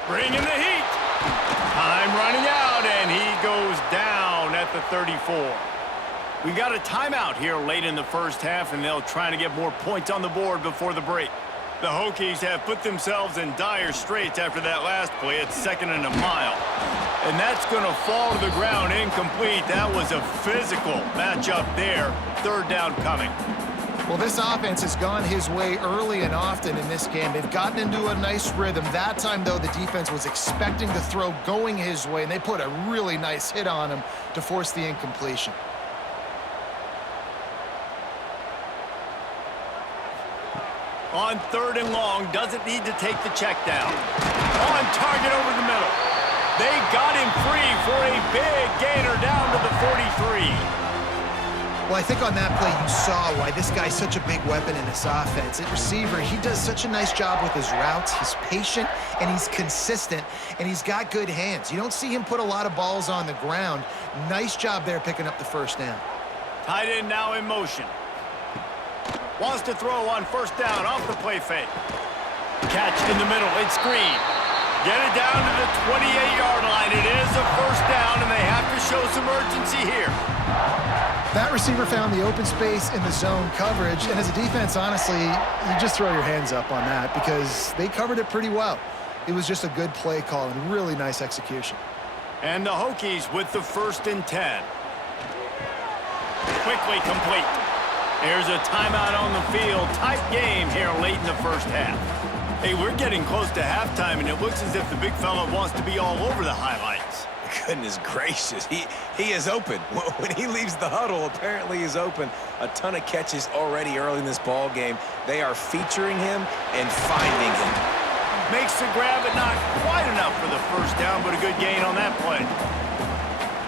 Bring in the heat. Time running out, and he goes down at the 34. We got a timeout here late in the first half, and they'll try to get more points on the board before the break. The Hokies have put themselves in dire straits after that last play. It's 2nd and a mile. And that's going to fall to the ground incomplete. That was a physical matchup there. Third down coming. Well, this offense has gone his way early and often in this game. They've gotten into a nice rhythm. That time, though, the defense was expecting the throw going his way, and they put a really nice hit on him to force the incompletion. On 3rd and long, doesn't need to take the check down. On target over the middle. They got him free for a big gainer down to the 43. Well, I think on that play you saw why this guy's such a big weapon in this offense. At receiver, he does such a nice job with his routes. He's patient, and he's consistent, and he's got good hands. You don't see him put a lot of balls on the ground. Nice job there picking up the first down. Tight end now in motion. Wants to throw on 1st down off the play fake. Catch in the middle. It's Green. Get it down to the 28-yard line. It is a 1st down, and they have to show some urgency here. That receiver found the open space in the zone coverage, and as a defense, honestly, you just throw your hands up on that because they covered it pretty well. It was just a good play call and really nice execution. And the Hokies with the 1st and 10. Quickly complete. There's a timeout on the field. Tight game here late in the 1st half. Hey, we're getting close to halftime, and it looks as if the big fella wants to be all over the highlights. Goodness gracious, he is open. When he leaves the huddle, apparently he's open. A ton of catches already early in this ball game. They are featuring him and finding him. Makes the grab, but not quite enough for the 1st down, but a good gain on that play.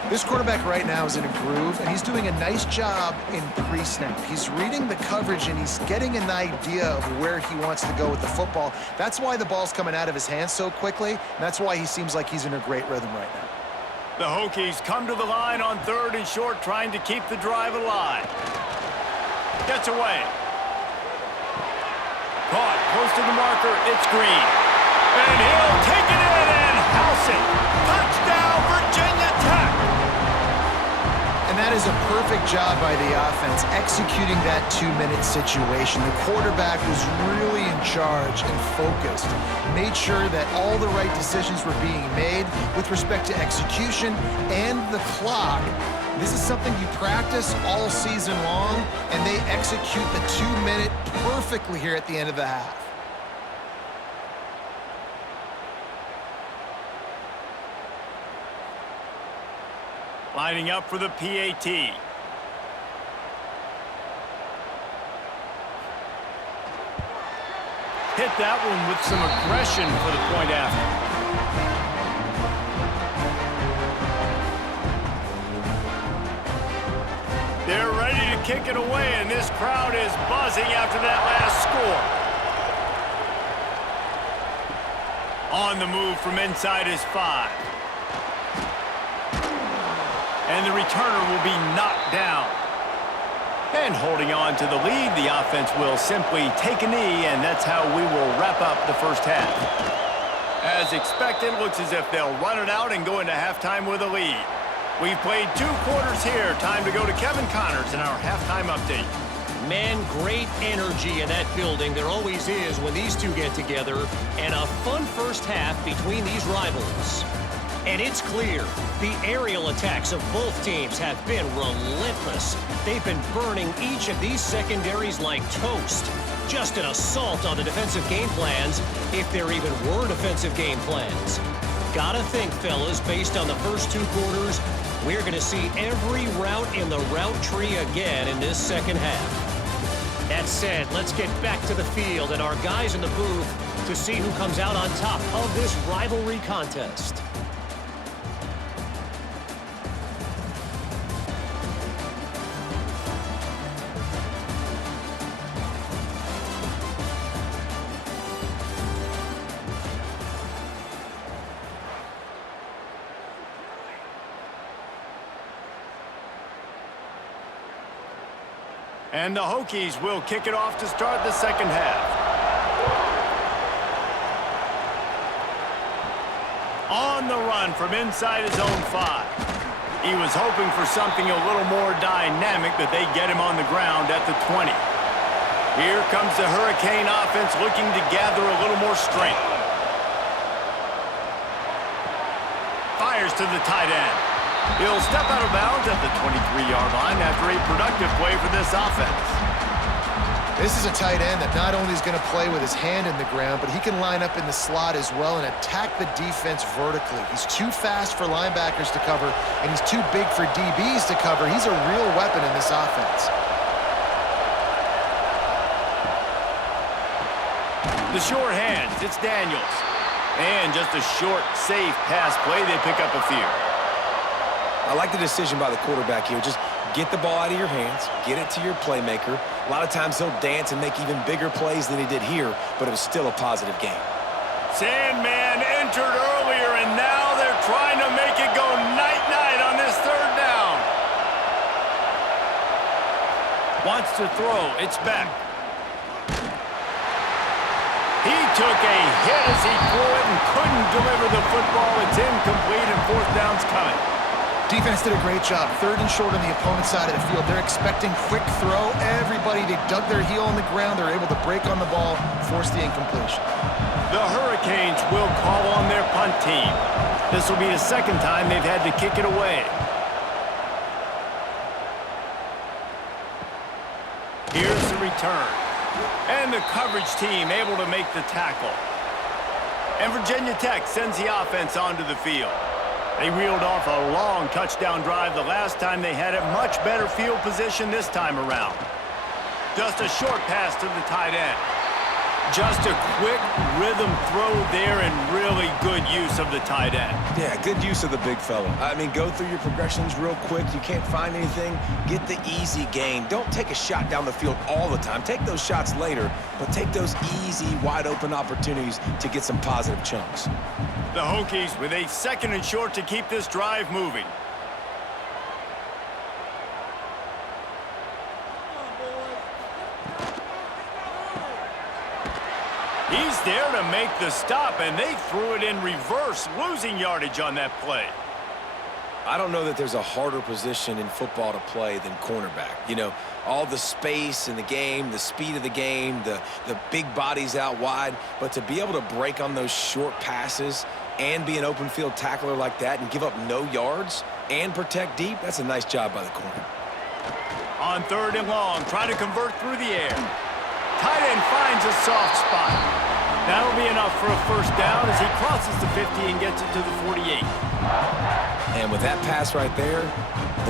This quarterback right now is in a groove, and he's doing a nice job in pre-snap. He's reading the coverage, and he's getting an idea of where he wants to go with the football. That's why the ball's coming out of his hands so quickly, and that's why he seems like he's in a great rhythm right now. The Hokies come to the line on 3rd and short, trying to keep the drive alive. Gets away. Caught close to the marker. It's Green. And he'll take it in and house it. Touchdown, Virginia Tech. And that is a perfect job by the offense, executing that 2-minute situation. The quarterback was really in charge and focused, made sure that all the right decisions were being made with respect to execution and the clock. This is something you practice all season long, and they execute the 2-minute perfectly here at the end of the half. Lining up for the PAT. Hit that one with some aggression for the point after. They're ready to kick it away, and this crowd is buzzing after that last score. On the move from inside his 5. And the returner will be knocked down. And holding on to the lead, the offense will simply take a knee, and that's how we will wrap up the 1st half. As expected, looks as if they'll run it out and go into halftime with a lead. We've played 2 quarters here. Time to go to Kevin Connors in our halftime update. Man, great energy in that building. There always is when these two get together. And a fun 1st half between these rivals. And it's clear, the aerial attacks of both teams have been relentless. They've been burning each of these secondaries like toast. Just an assault on the defensive game plans, if there even were defensive game plans. Gotta think, fellas, based on the first 2 quarters, we're going to see every route in the route tree again in this 2nd half. That said, let's get back to the field and our guys in the booth to see who comes out on top of this rivalry contest. And the Hokies will kick it off to start the 2nd half. On the run from inside his own 5. He was hoping for something a little more dynamic, but they get him on the ground at the 20. Here comes the Hurricane offense looking to gather a little more strength. Fires to the tight end. He'll step out of bounds at the 23-yard line after a productive play for this offense. This is a tight end that not only is going to play with his hand in the ground, but he can line up in the slot as well and attack the defense vertically. He's too fast for linebackers to cover, and he's too big for DBs to cover. He's a real weapon in this offense. The short hands, it's Daniels. And just a short, safe pass play, they pick up a few. I like the decision by the quarterback here. Just get the ball out of your hands, get it to your playmaker. A lot of times he'll dance and make even bigger plays than he did here, but it was still a positive game. Sandman entered earlier, and now they're trying to make it go night-night on this third down. Wants to throw, it's back. He took a hit as he threw it and couldn't deliver the football. It's incomplete, and fourth down's coming. Defense did a great job. Third and short on the opponent's side of the field. They're expecting quick throw. Everybody, they dug their heel on the ground. They're able to break on the ball, force the incompletion. The Hurricanes will call on their punt team. This will be the second time they've had to kick it away. Here's the return. And the coverage team able to make the tackle. And Virginia Tech sends the offense onto the field. They reeled off a long touchdown drive the last time they had it. Much better field position this time around. Just a short pass to the tight end. Just a quick rhythm throw there and really good use of the tight end. Yeah, good use of the big fella. I mean, go through your progressions real quick. You can't find anything, get the easy gain. Don't take a shot down the field all the time. Take those shots later, but take those easy, wide-open opportunities to get some positive chunks. The Hokies with a second and short to keep this drive moving. He's there to make the stop, and they threw it in reverse, losing yardage on that play. I don't know that there's a harder position in football to play than cornerback. You know, all the space in the game, the speed of the game, the big bodies out wide. But to be able to break on those short passes and be an open field tackler like that and give up no yards and protect deep, that's a nice job by the corner. On third and long, try to convert through the air. Tight end finds a soft spot. That'll be enough for a first down as he crosses the 50 and gets it to the 48. And with that pass right there,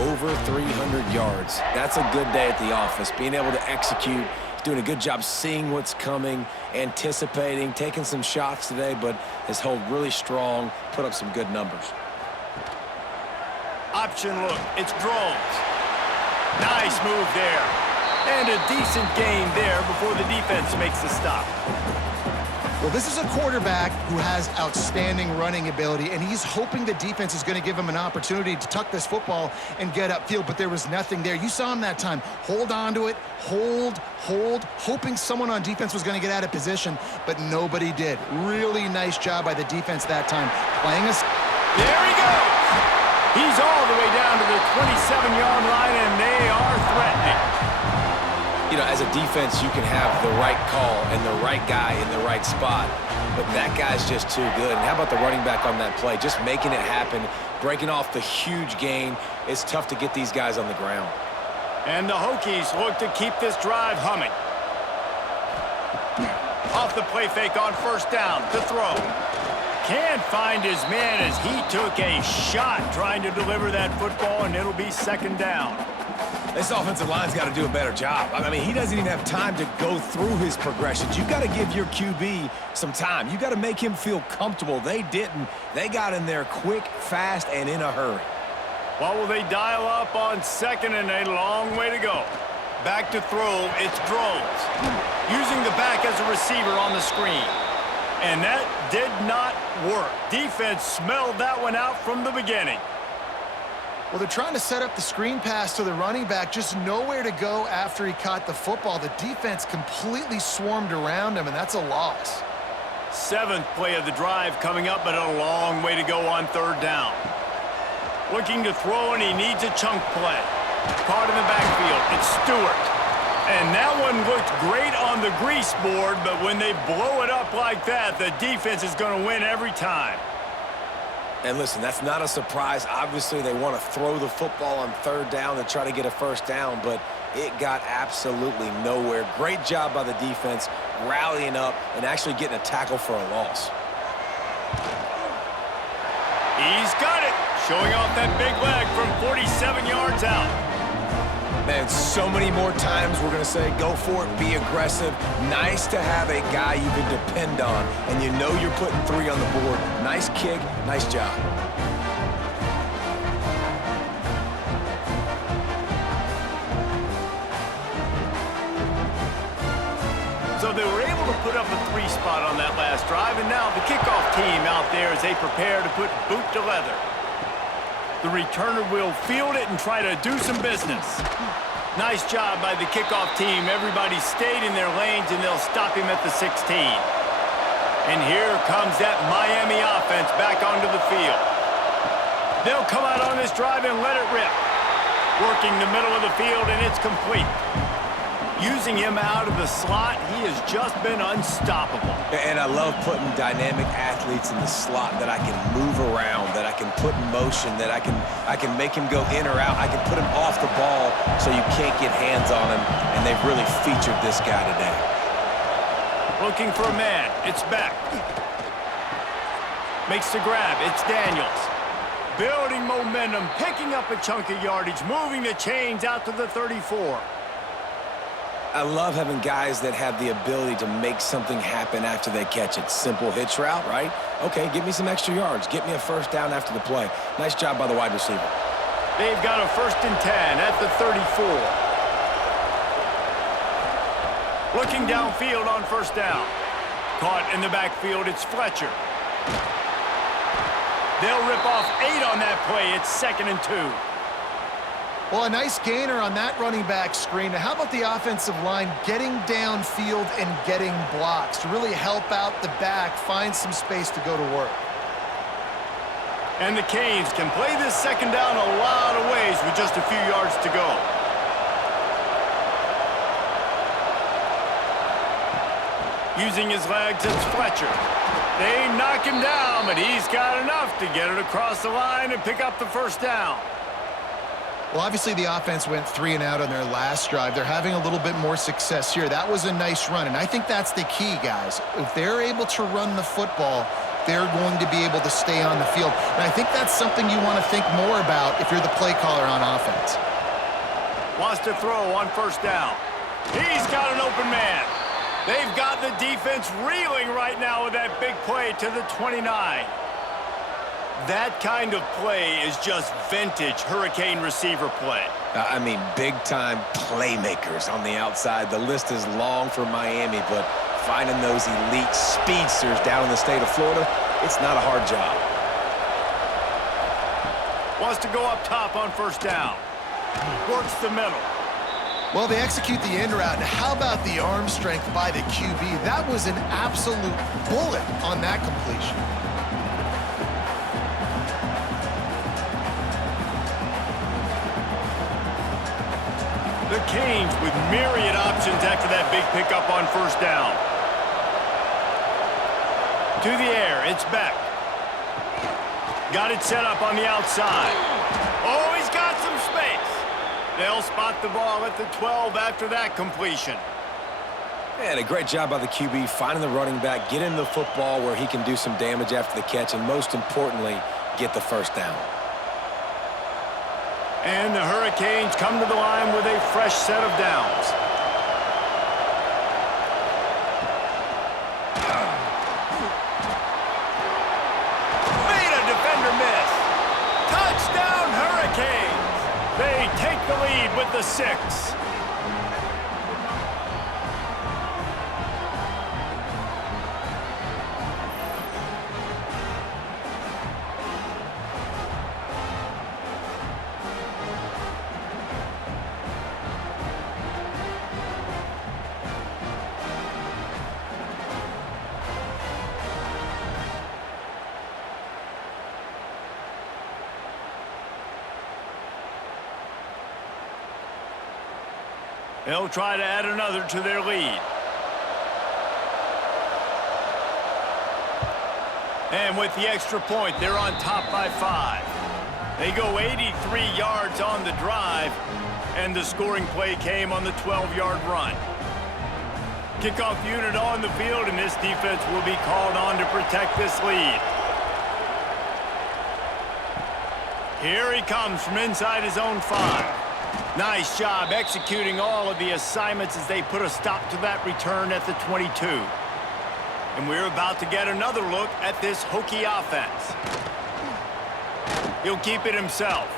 over 300 yards. That's a good day at the office. Being able to execute, doing a good job seeing what's coming, anticipating, taking some shots today, but has held really strong, put up some good numbers. Option look, it's Drones. Nice move there. And a decent gain there before the defense makes the stop. Well, this is a quarterback who has outstanding running ability, and he's hoping the defense is going to give him an opportunity to tuck this football and get upfield, but there was nothing there. You saw him that time. Hold on to it, hold, hoping someone on defense was going to get out of position, but nobody did. Really nice job by the defense that time. Playing us. There he goes. He's all the way down to the 27-yard line, and they are threatening. You know, as a defense, you can have the right call and the right guy in the right spot, but that guy's just too good. And how about the running back on that play? Just making it happen, breaking off the huge gain. It's tough to get these guys on the ground. And the Hokies look to keep this drive humming. Off the play fake on first down to throw. Can't find his man as he took a shot trying to deliver that football, and it'll be second down. This offensive line's got to do a better job. I mean, he doesn't even have time to go through his progressions. You got to give your QB some time. You got to make him feel comfortable. They didn't. They got in there quick, fast, and in a hurry. What will they dial up on second and a long way to go? Back to throw, it's Drones. Using the back as a receiver on the screen. And that did not work. Defense smelled that one out from the beginning. Well, they're trying to set up the screen pass to the running back, just nowhere to go after he caught the football. The defense completely swarmed around him, and that's a loss. Seventh play of the drive coming up, but a long way to go on third down. Looking to throw, and he needs a chunk play. Caught in the backfield, it's Stewart. And that one looked great on the grease board, but when they blow it up like that, the defense is going to win every time. And listen, that's not a surprise. Obviously, they want to throw the football on third down and try to get a first down, but it got absolutely nowhere. Great job by the defense rallying up and actually getting a tackle for a loss. He's got it, showing off that big leg from 47 yards out. Man, so many more times we're going to say, go for it, be aggressive. Nice to have a guy you can depend on, and you know you're putting 3 on the board. Nice kick, nice job. So they were able to put up a 3 spot on that last drive, and now the kickoff team out there as they prepare to put boot to leather. The returner will field it and try to do some business. Nice job by the kickoff team. Everybody stayed in their lanes, and they'll stop him at the 16. And here comes that Miami offense back onto the field. They'll come out on this drive and let it rip. Working the middle of the field, and it's complete. Using him out of the slot, he has just been unstoppable. And I love putting dynamic athletes in the slot that I can move around, that I can put in motion, that I can make him go in or out. I can put him off the ball so you can't get hands on him, and they've really featured this guy today. Looking for a man. It's back. Makes the grab. It's Daniels. Building momentum, picking up a chunk of yardage, moving the chains out to the 34. I love having guys that have the ability to make something happen after they catch it. Simple hitch route, right? Okay, give me some extra yards. Get me a first down after the play. Nice job by the wide receiver. They've got a 1st and 10 at the 34. Looking downfield on 1st down. Caught in the backfield, it's Fletcher. They'll rip off 8 on that play. It's 2nd and 2. Well, a nice gainer on that running back screen. Now, how about the offensive line getting downfield and getting blocks to really help out the back, find some space to go to work? And the Canes can play this 2nd down a lot of ways with just a few yards to go. Using his legs, it's Fletcher. They knock him down, but he's got enough to get it across the line and pick up the 1st down. Well, obviously the offense went 3 and out on their last drive. They're having a little bit more success here. That was a nice run, and I think that's the key, guys. If they're able to run the football, they're going to be able to stay on the field. And I think that's something you want to think more about if you're the play caller on offense. Wants to throw on 1st down. He's got an open man. They've got the defense reeling right now with that big play to the 29. That kind of play is just vintage Hurricane receiver play. I mean, big-time playmakers on the outside. The list is long for Miami, but finding those elite speedsters down in the state of Florida, it's not a hard job. Wants to go up top on 1st down. Works the middle. Well, they execute the end route. Now, how about the arm strength by the QB? That was an absolute bullet on that completion. The Canes with myriad options after that big pickup on 1st down. To the air, it's Beck. Got it set up on the outside. Oh, he's got some space. They'll spot the ball at the 12 after that completion. And a great job by the QB finding the running back, getting the football where he can do some damage after the catch, and most importantly, get the 1st down. And the Hurricanes come to the line with a fresh set of downs. Made a defender miss. Touchdown, Hurricanes. They take the lead with the 6. They'll try to add another to their lead. And with the extra point, they're on top by 5. They go 83 yards on the drive, and the scoring play came on the 12-yard run. Kickoff unit on the field, and this defense will be called on to protect this lead. Here he comes from inside his own 5. Nice job executing all of the assignments as they put a stop to that return at the 22. And we're about to get another look at this Hokie offense. He'll keep it himself.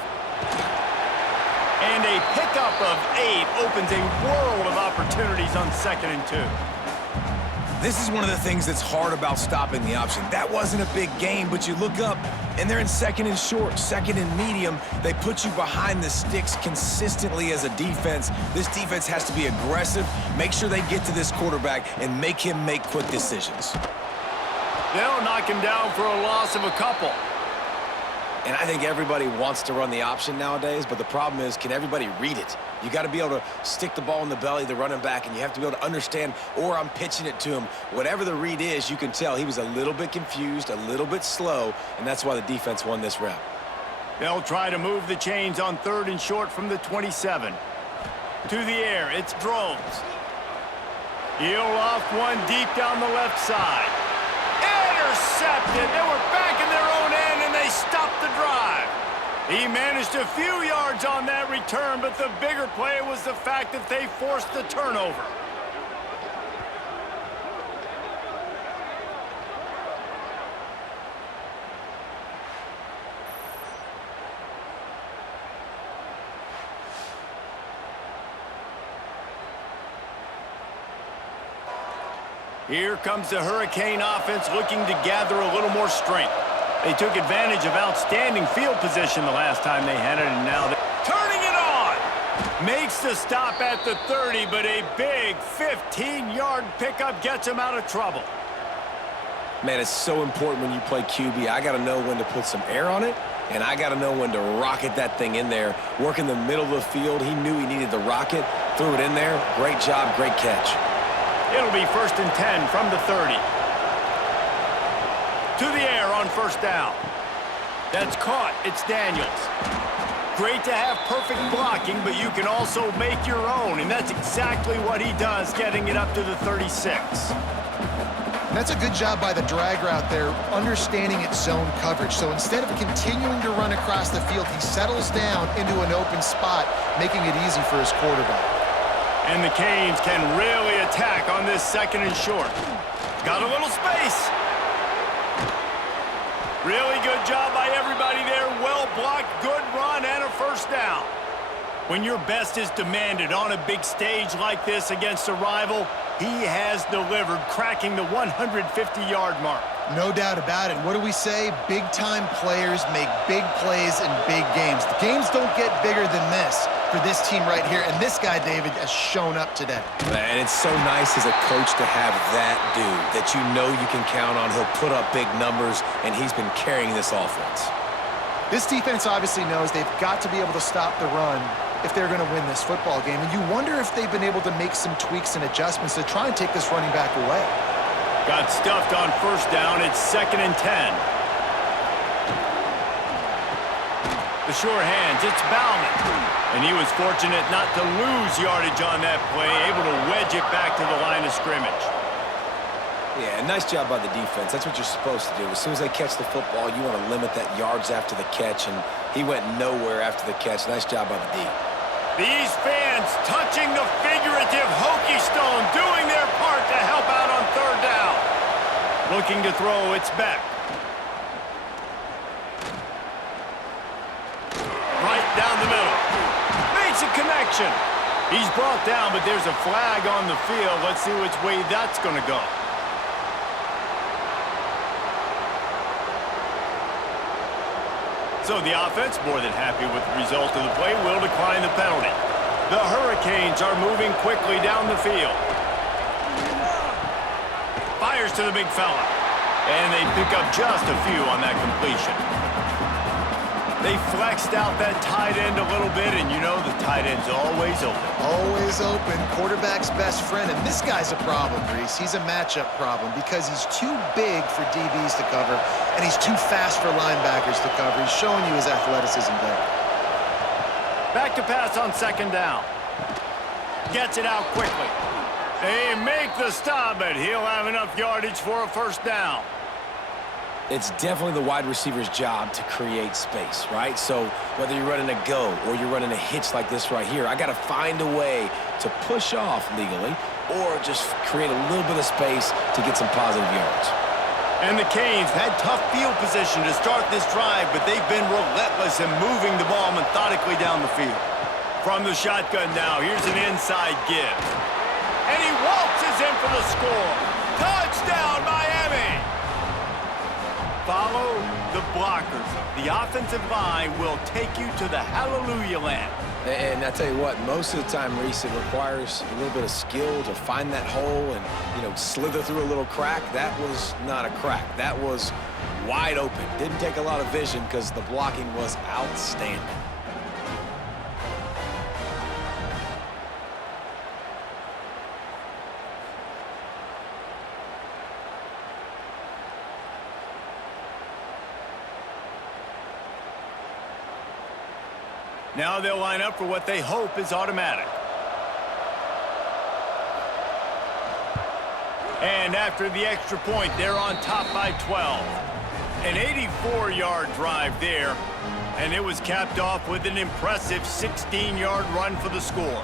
And a pickup of 8 opens a world of opportunities on 2nd and 2. This is one of the things that's hard about stopping the option. That wasn't a big gain, but you look up, and they're in 2nd and short, 2nd and medium. They put you behind the sticks consistently as a defense. This defense has to be aggressive, make sure they get to this quarterback, and make him make quick decisions. They'll knock him down for a loss of a couple. And I think everybody wants to run the option nowadays, but the problem is, can everybody read it? You got to be able to stick the ball in the belly of the running back, and you have to be able to understand, or I'm pitching it to him. Whatever the read is, you can tell he was a little bit confused, a little bit slow, and that's why the defense won this round. They'll try to move the chains on 3rd and short from the 27. To the air, it's Drones. He'll loft one deep down the left side. Intercepted. They were back in their own end, and they stopped the drive. He managed a few yards on that return, but the bigger play was the fact that they forced the turnover. Here comes the Hurricane offense looking to gather a little more strength. They took advantage of outstanding field position the last time they had it, and now they're turning it on. Makes the stop at the 30, but a big 15-yard pickup gets him out of trouble. Man, it's so important when you play QB. I got to know when to put some air on it, and I got to know when to rocket that thing in there. Work in the middle of the field. He knew he needed the rocket, threw it in there. Great job, great catch. It'll be 1st and 10 from the 30. To the air on 1st down. That's caught. It's Daniels. Great to have perfect blocking, but you can also make your own, and that's exactly what he does, getting it up to the 36. And that's a good job by the drag route there, understanding its zone coverage. So instead of continuing to run across the field, he settles down into an open spot, making it easy for his quarterback. And the Canes can really attack on this 2nd and short. Got a little space. Really good job by everybody there. Well blocked, good run, and a 1st down. When your best is demanded on a big stage like this against a rival, he has delivered, cracking the 150-yard mark. No doubt about it. What do we say? Big-time players make big plays in big games. The games don't get bigger than this for this team right here, and this guy, David, has shown up today. And it's so nice as a coach to have that dude that you know you can count on. He'll put up big numbers, and he's been carrying this offense. This defense obviously knows they've got to be able to stop the run if they're going to win this football game, and you wonder if they've been able to make some tweaks and adjustments to try and take this running back away. Got stuffed on 1st down. It's 2nd and 10. The sure hands, it's Bauman. And he was fortunate not to lose yardage on that play, able to wedge it back to the line of scrimmage. Yeah, nice job by the defense. That's what you're supposed to do. As soon as they catch the football, you want to limit that yards after the catch, and he went nowhere after the catch. Nice job by the D. These fans touching the figurative Hokie stone, doing their part to help out on 3rd down. Looking to throw, it's Beck. Right down the middle. Makes a connection. He's brought down, but there's a flag on the field. Let's see which way that's going to go. So the offense, more than happy with the result of the play, will decline the penalty. The Hurricanes are moving quickly down the field. Fires to the big fella. And they pick up just a few on that completion. They flexed out that tight end a little bit, and you know the tight end's always open. Always open, quarterback's best friend, and this guy's a problem, Reese. He's a matchup problem because he's too big for DBs to cover, and he's too fast for linebackers to cover. He's showing you his athleticism there. Back to pass on second down. Gets it out quickly. They make the stop, but he'll have enough yardage for a first down. It's definitely the wide receiver's job to create space, right? So whether you're running a go or you're running a hitch like this right here, I got to find a way to push off legally or just create a little bit of space to get some positive yards. And the Canes had tough field position to start this drive, but they've been relentless in moving the ball methodically down the field. From the shotgun now, here's an inside give. And he waltzes in for the score. Touchdown, Miami! Follow the blockers. The offensive line will take you to the hallelujah land. And I tell you what, most of the time, Reese, it requires a little bit of skill to find that hole and, slither through a little crack. That was not a crack. That was wide open. Didn't take a lot of vision because the blocking was outstanding. Now they'll line up for what they hope is automatic. And after the extra point, they're on top by 12. An 84-yard drive there, and it was capped off with an impressive 16-yard run for the score.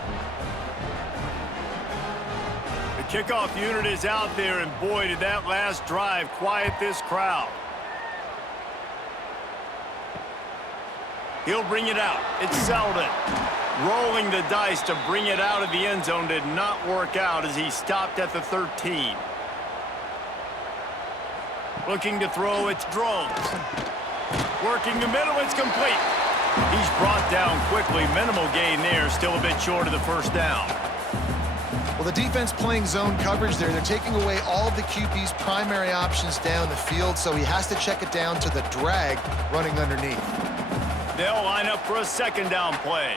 The kickoff unit is out there, and boy, did that last drive quiet this crowd. He'll bring it out. It's Selden. Rolling the dice to bring it out of the end zone did not work out as he stopped at the 13. Looking to throw, it's Drones. Working the middle, it's complete. He's brought down quickly. Minimal gain there, still a bit short of the first down. Well, the defense playing zone coverage there. They're taking away all of the QB's primary options down the field, so he has to check it down to the drag running underneath. They'll line up for a second down play.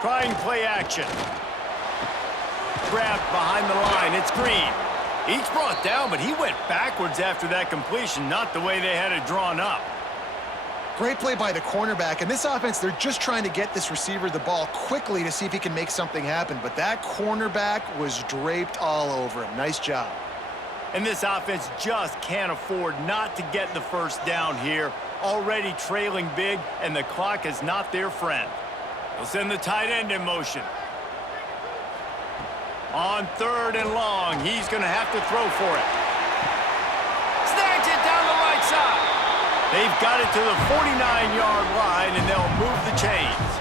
Trying play action. Grabbed behind the line. It's Green. He's brought down, but he went backwards after that completion, not the way they had it drawn up. Great play by the cornerback. And this offense, they're just trying to get this receiver the ball quickly to see if he can make something happen. But that cornerback was draped all over him. Nice job. And this offense just can't afford not to get the first down here. Already trailing big, and the clock is not their friend. They'll send the tight end in motion. On third and long, he's going to have to throw for it. Snags it down the right side. They've got it to the 49-yard line, and they'll move the chains.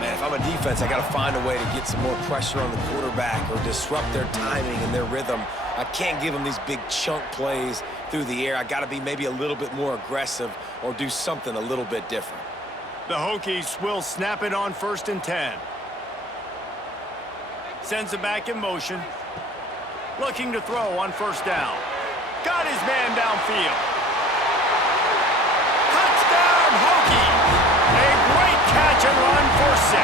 Man, if I'm a defense, I got to find a way to get some more pressure on the quarterback or disrupt their timing and their rhythm. I can't give them these big chunk plays through the air. I got to be maybe a little bit more aggressive or do something a little bit different. The Hokies will snap it on 1st and 10. Sends it back in motion. Looking to throw on 1st down. Got his man downfield. Touchdown, Hokies! A great catch and run for 6.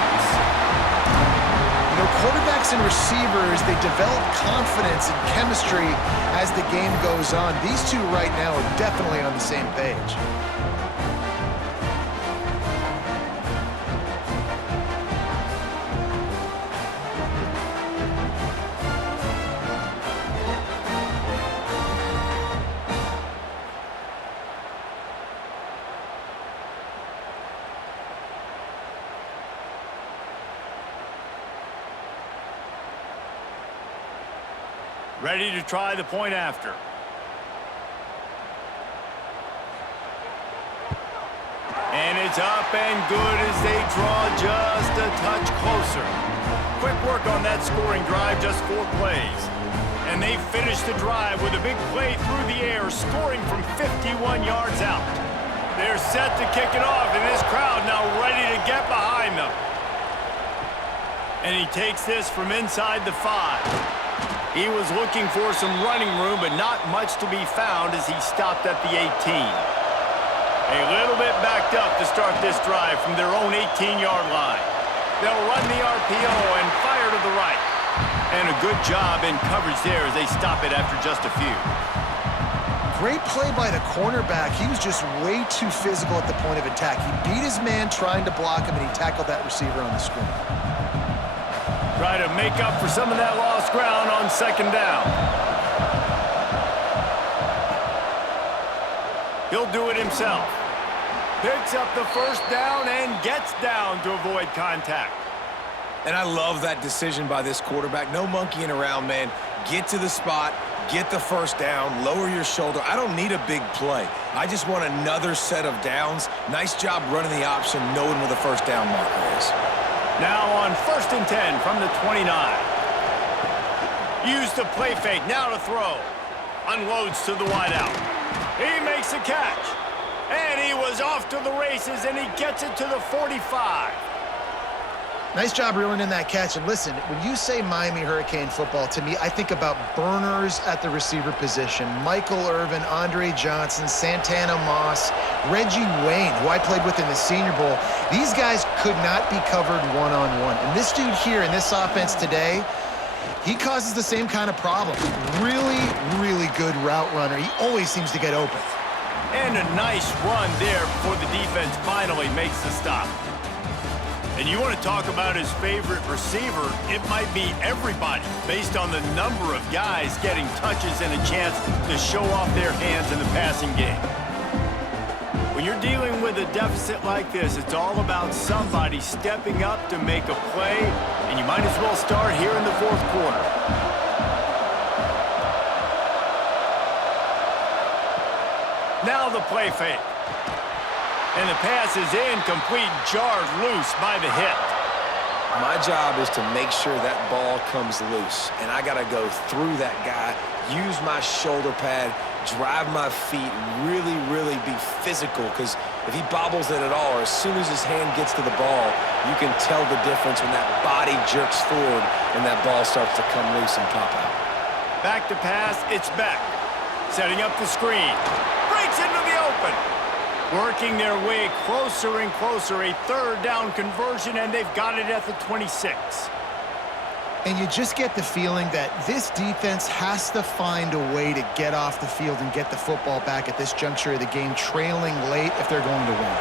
You know, quarterbacks and receivers, they develop confidence and chemistry as the game goes on. These two right now are definitely on the same page. Ready to try the point after. And it's up and good as they draw just a touch closer. Quick work on that scoring drive, just 4 plays. And they finish the drive with a big play through the air, scoring from 51 yards out. They're set to kick it off, and this crowd now ready to get behind them. And he takes this from inside the 5. He was looking for some running room, but not much to be found as he stopped at the 18. A little bit backed up to start this drive from their own 18-yard line. They'll run the RPO and fire to the right. And a good job in coverage there as they stop it after just a few. Great play by the cornerback. He was just way too physical at the point of attack. He beat his man trying to block him, and he tackled that receiver on the screen. Try to make up for some of that lost ground on second down. He'll do it himself. Picks up the first down and gets down to avoid contact. And I love that decision by this quarterback. No monkeying around, man. Get to the spot, get the first down, lower your shoulder. I don't need a big play. I just want another set of downs. Nice job running the option, knowing where the first down marker is. Now on 1st and 10 from the 29. Use the play fake, now to throw. Unloads to the wideout. He makes a catch. And he was off to the races, and he gets it to the 45. Nice job reeling in that catch. And listen, when you say Miami Hurricane football, to me, I think about burners at the receiver position. Michael Irvin, Andre Johnson, Santana Moss, Reggie Wayne, who I played with in the Senior Bowl. These guys could not be covered one-on-one. And this dude here in this offense today, he causes the same kind of problem. Really, really good route runner. He always seems to get open. And a nice run there before the defense finally makes the stop. And you want to talk about his favorite receiver, it might be everybody based on the number of guys getting touches and a chance to show off their hands in the passing game. When you're dealing with a deficit like this, it's all about somebody stepping up to make a play, and you might as well start here in the 4th quarter. Now the play fake. And the pass is incomplete, jarred loose by the hit. My job is to make sure that ball comes loose, and I got to go through that guy, use my shoulder pad, drive my feet, really, really be physical, because if he bobbles it at all, or as soon as his hand gets to the ball, you can tell the difference when that body jerks forward and that ball starts to come loose and pop out. Back to pass, it's back. Setting up the screen. Breaks into the open. Working their way closer and closer, a 3rd down conversion, and they've got it at the 26. And you just get the feeling that this defense has to find a way to get off the field and get the football back at this juncture of the game, trailing late if they're going to win.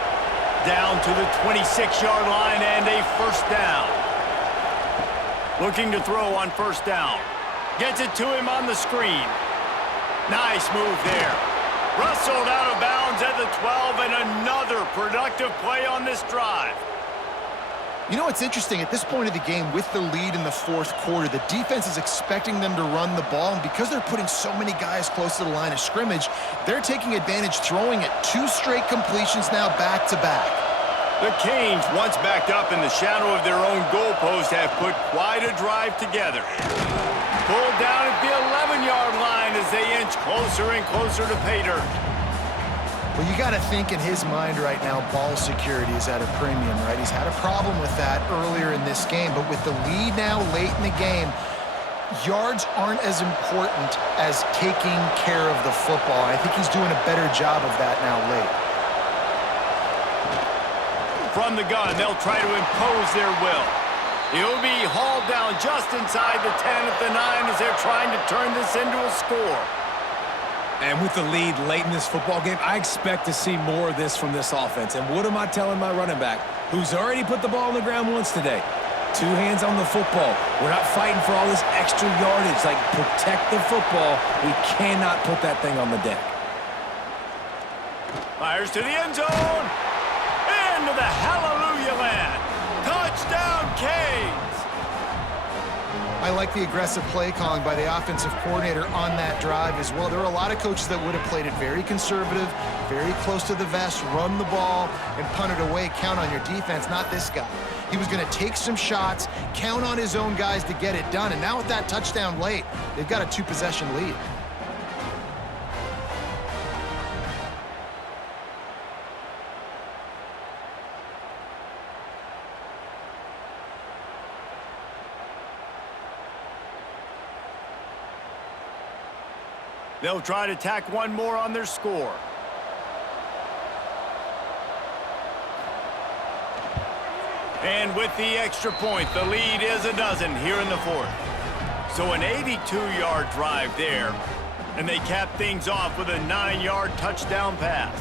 Down to the 26-yard line and a 1st down. Looking to throw on 1st down. Gets it to him on the screen. Nice move there. Rustled out of bounds at the 12, and another productive play on this drive. You know what's interesting? At this point of the game, with the lead in the 4th quarter, the defense is expecting them to run the ball, and because they're putting so many guys close to the line of scrimmage, they're taking advantage, throwing it 2 straight completions now back-to-back. The Canes, once backed up in the shadow of their own goalpost, have put quite a drive together. Pulled down at the 11-yard line as they inch closer and closer to pay dirt. Well, you got to think in his mind right now, ball security is at a premium, right? He's had a problem with that earlier in this game, but with the lead now late in the game, yards aren't as important as taking care of the football. I think he's doing a better job of that now late. From the gun, they'll try to impose their will. He'll be hauled down just inside the 10 at the 9 as they're trying to turn this into a score. And with the lead late in this football game, I expect to see more of this from this offense. And what am I telling my running back, who's already put the ball on the ground once today? 2 hands on the football. We're not fighting for all this extra yardage. Like, protect the football. We cannot put that thing on the deck. Fires to the end zone. Into the hallelujah land. Touchdown, Canes! I like the aggressive play calling by the offensive coordinator on that drive as well. There are a lot of coaches that would have played it very conservative, very close to the vest, run the ball, and punt it away, count on your defense, not this guy. He was going to take some shots, count on his own guys to get it done, and now with that touchdown late, they've got a 2-possession lead. They'll try to tack one more on their score. And with the extra point, the lead is a dozen here in the fourth. So an 82-yard drive there, and they cap things off with a 9-yard touchdown pass.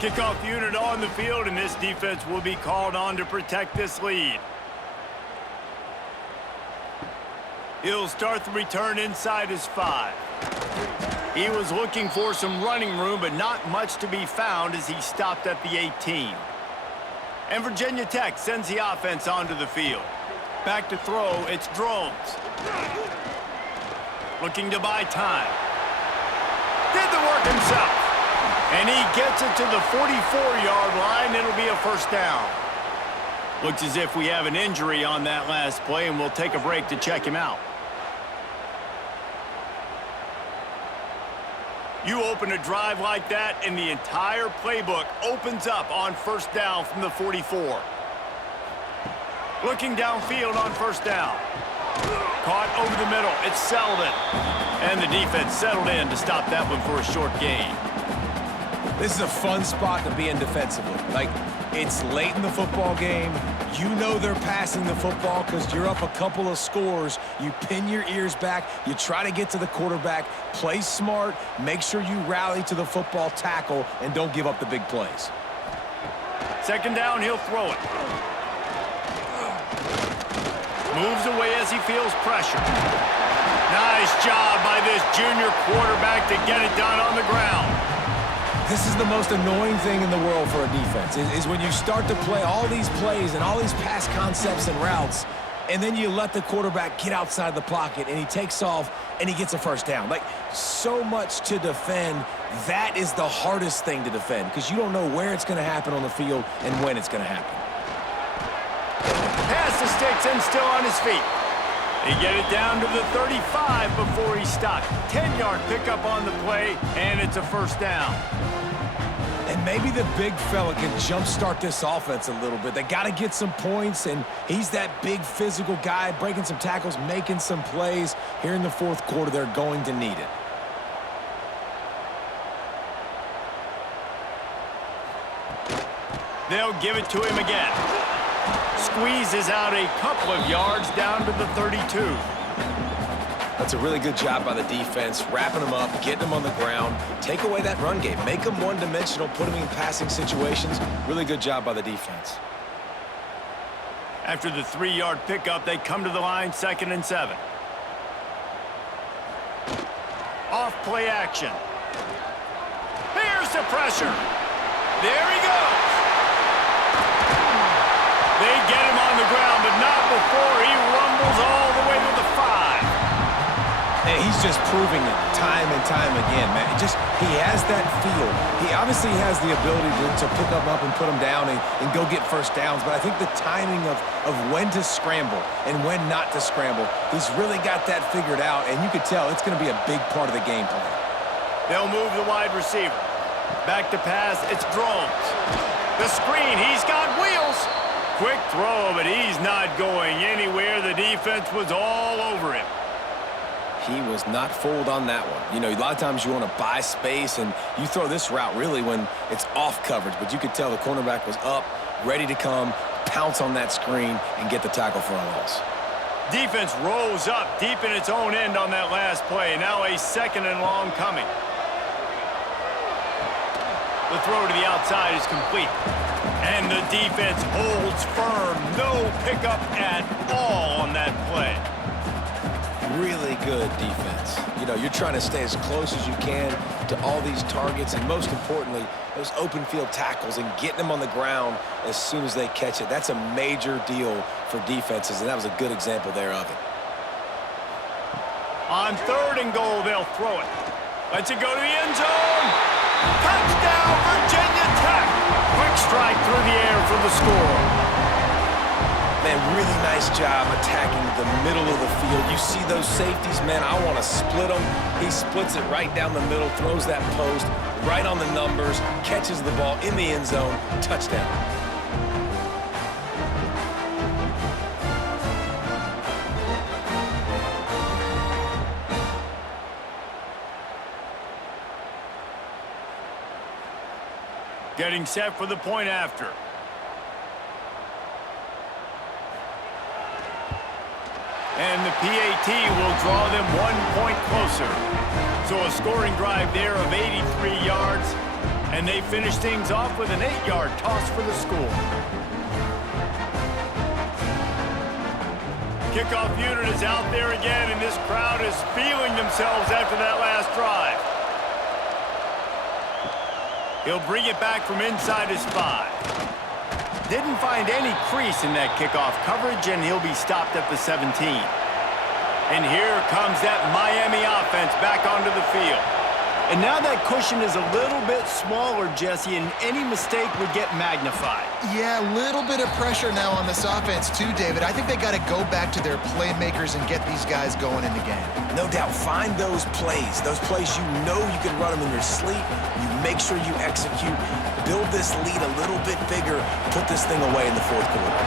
Kickoff unit on the field, and this defense will be called on to protect this lead. He'll start the return inside his 5. He was looking for some running room, but not much to be found as he stopped at the 18. And Virginia Tech sends the offense onto the field. Back to throw, it's Drones. Looking to buy time. Did the work himself. And he gets it to the 44-yard line. It'll be a first down. Looks as if we have an injury on that last play, and we'll take a break to check him out. You open a drive like that, and the entire playbook opens up on first down from the 44. Looking downfield on first down. Caught over the middle. It's Selden. And the defense settled in to stop that one for a short gain. This is a fun spot to be in defensively. Like, it's late in the football game. You know they're passing the football because you're up a couple of scores. You pin your ears back. You try to get to the quarterback. Play smart. Make sure you rally to the football tackle and don't give up the big plays. Second down, he'll throw it. Moves away as he feels pressure. Nice job by this junior quarterback to get it done on the ground. This is the most annoying thing in the world for a defense, is when you start to play all these plays and all these pass concepts and routes, and then you let the quarterback get outside the pocket, and he takes off, and he gets a first down. Like, so much to defend. That is the hardest thing to defend because you don't know where it's going to happen on the field and when it's going to happen. Pass the sticks and still on his feet. They get it down to the 35 before he stopped. 10-yard pickup on the play, and it's a first down. And maybe the big fella can jumpstart this offense a little bit. They got to get some points, and he's that big physical guy, breaking some tackles, making some plays. Here in the fourth quarter, they're going to need it. They'll give it to him again. Squeezes out a couple of yards down to the 32. That's a really good job by the defense, wrapping them up, getting them on the ground. Take away that run game. Make them one-dimensional, put them in passing situations. Really good job by the defense. After the 3-yard pickup, they come to the line, 2nd and 7. Off play action. Here's the pressure. There he goes. They get him on the ground, but not before he rumbles all the way to the 5. And he's just proving it time and time again, man. He has that feel. He obviously has the ability to pick them up and put them down and go get first downs, but I think the timing of when to scramble and when not to scramble, he's really got that figured out, and you could tell it's going to be a big part of the game plan. They'll move the wide receiver. Back to pass, it's Drones. The screen, he's got wheels. Quick throw, but he's not going anywhere. The defense was all over him. He was not fooled on that one. You know, a lot of times you want to buy space, and you throw this route really when it's off coverage, but you could tell the cornerback was up, ready to come, pounce on that screen, and get the tackle for a loss. Defense rose up deep in its own end on that last play. Now a 2nd and long coming. The throw to the outside is complete. And the defense holds firm. No pickup at all on that play. Really good defense. You know, you're trying to stay as close as you can to all these targets, and most importantly, those open field tackles and getting them on the ground as soon as they catch it. That's a major deal for defenses, and that was a good example there of it. On 3rd and goal, they'll throw it. Lets it go to the end zone. Touchdown, Virginia Tech. Quick strike through the air for the score. Man, really nice job attacking the middle of the field. You see those safeties, man, I want to split them. He splits it right down the middle, throws that post, right on the numbers, catches the ball in the end zone, touchdown. Getting set for the point after. And the PAT will draw them 1 point closer. So a scoring drive there of 83 yards. And they finish things off with an 8-yard toss for the score. Kickoff unit is out there again, and this crowd is feeling themselves after that last drive. He'll bring it back from inside his 5. Didn't find any crease in that kickoff coverage, and he'll be stopped at the 17. And here comes that Miami offense back onto the field. And now that cushion is a little bit smaller, Jesse, and any mistake would get magnified. Yeah, a little bit of pressure now on this offense too, David. I think they got to go back to their playmakers and get these guys going in the game. No doubt, find those plays you know you can run them in your sleep. You make sure you execute, build this lead a little bit bigger, put this thing away in the fourth quarter.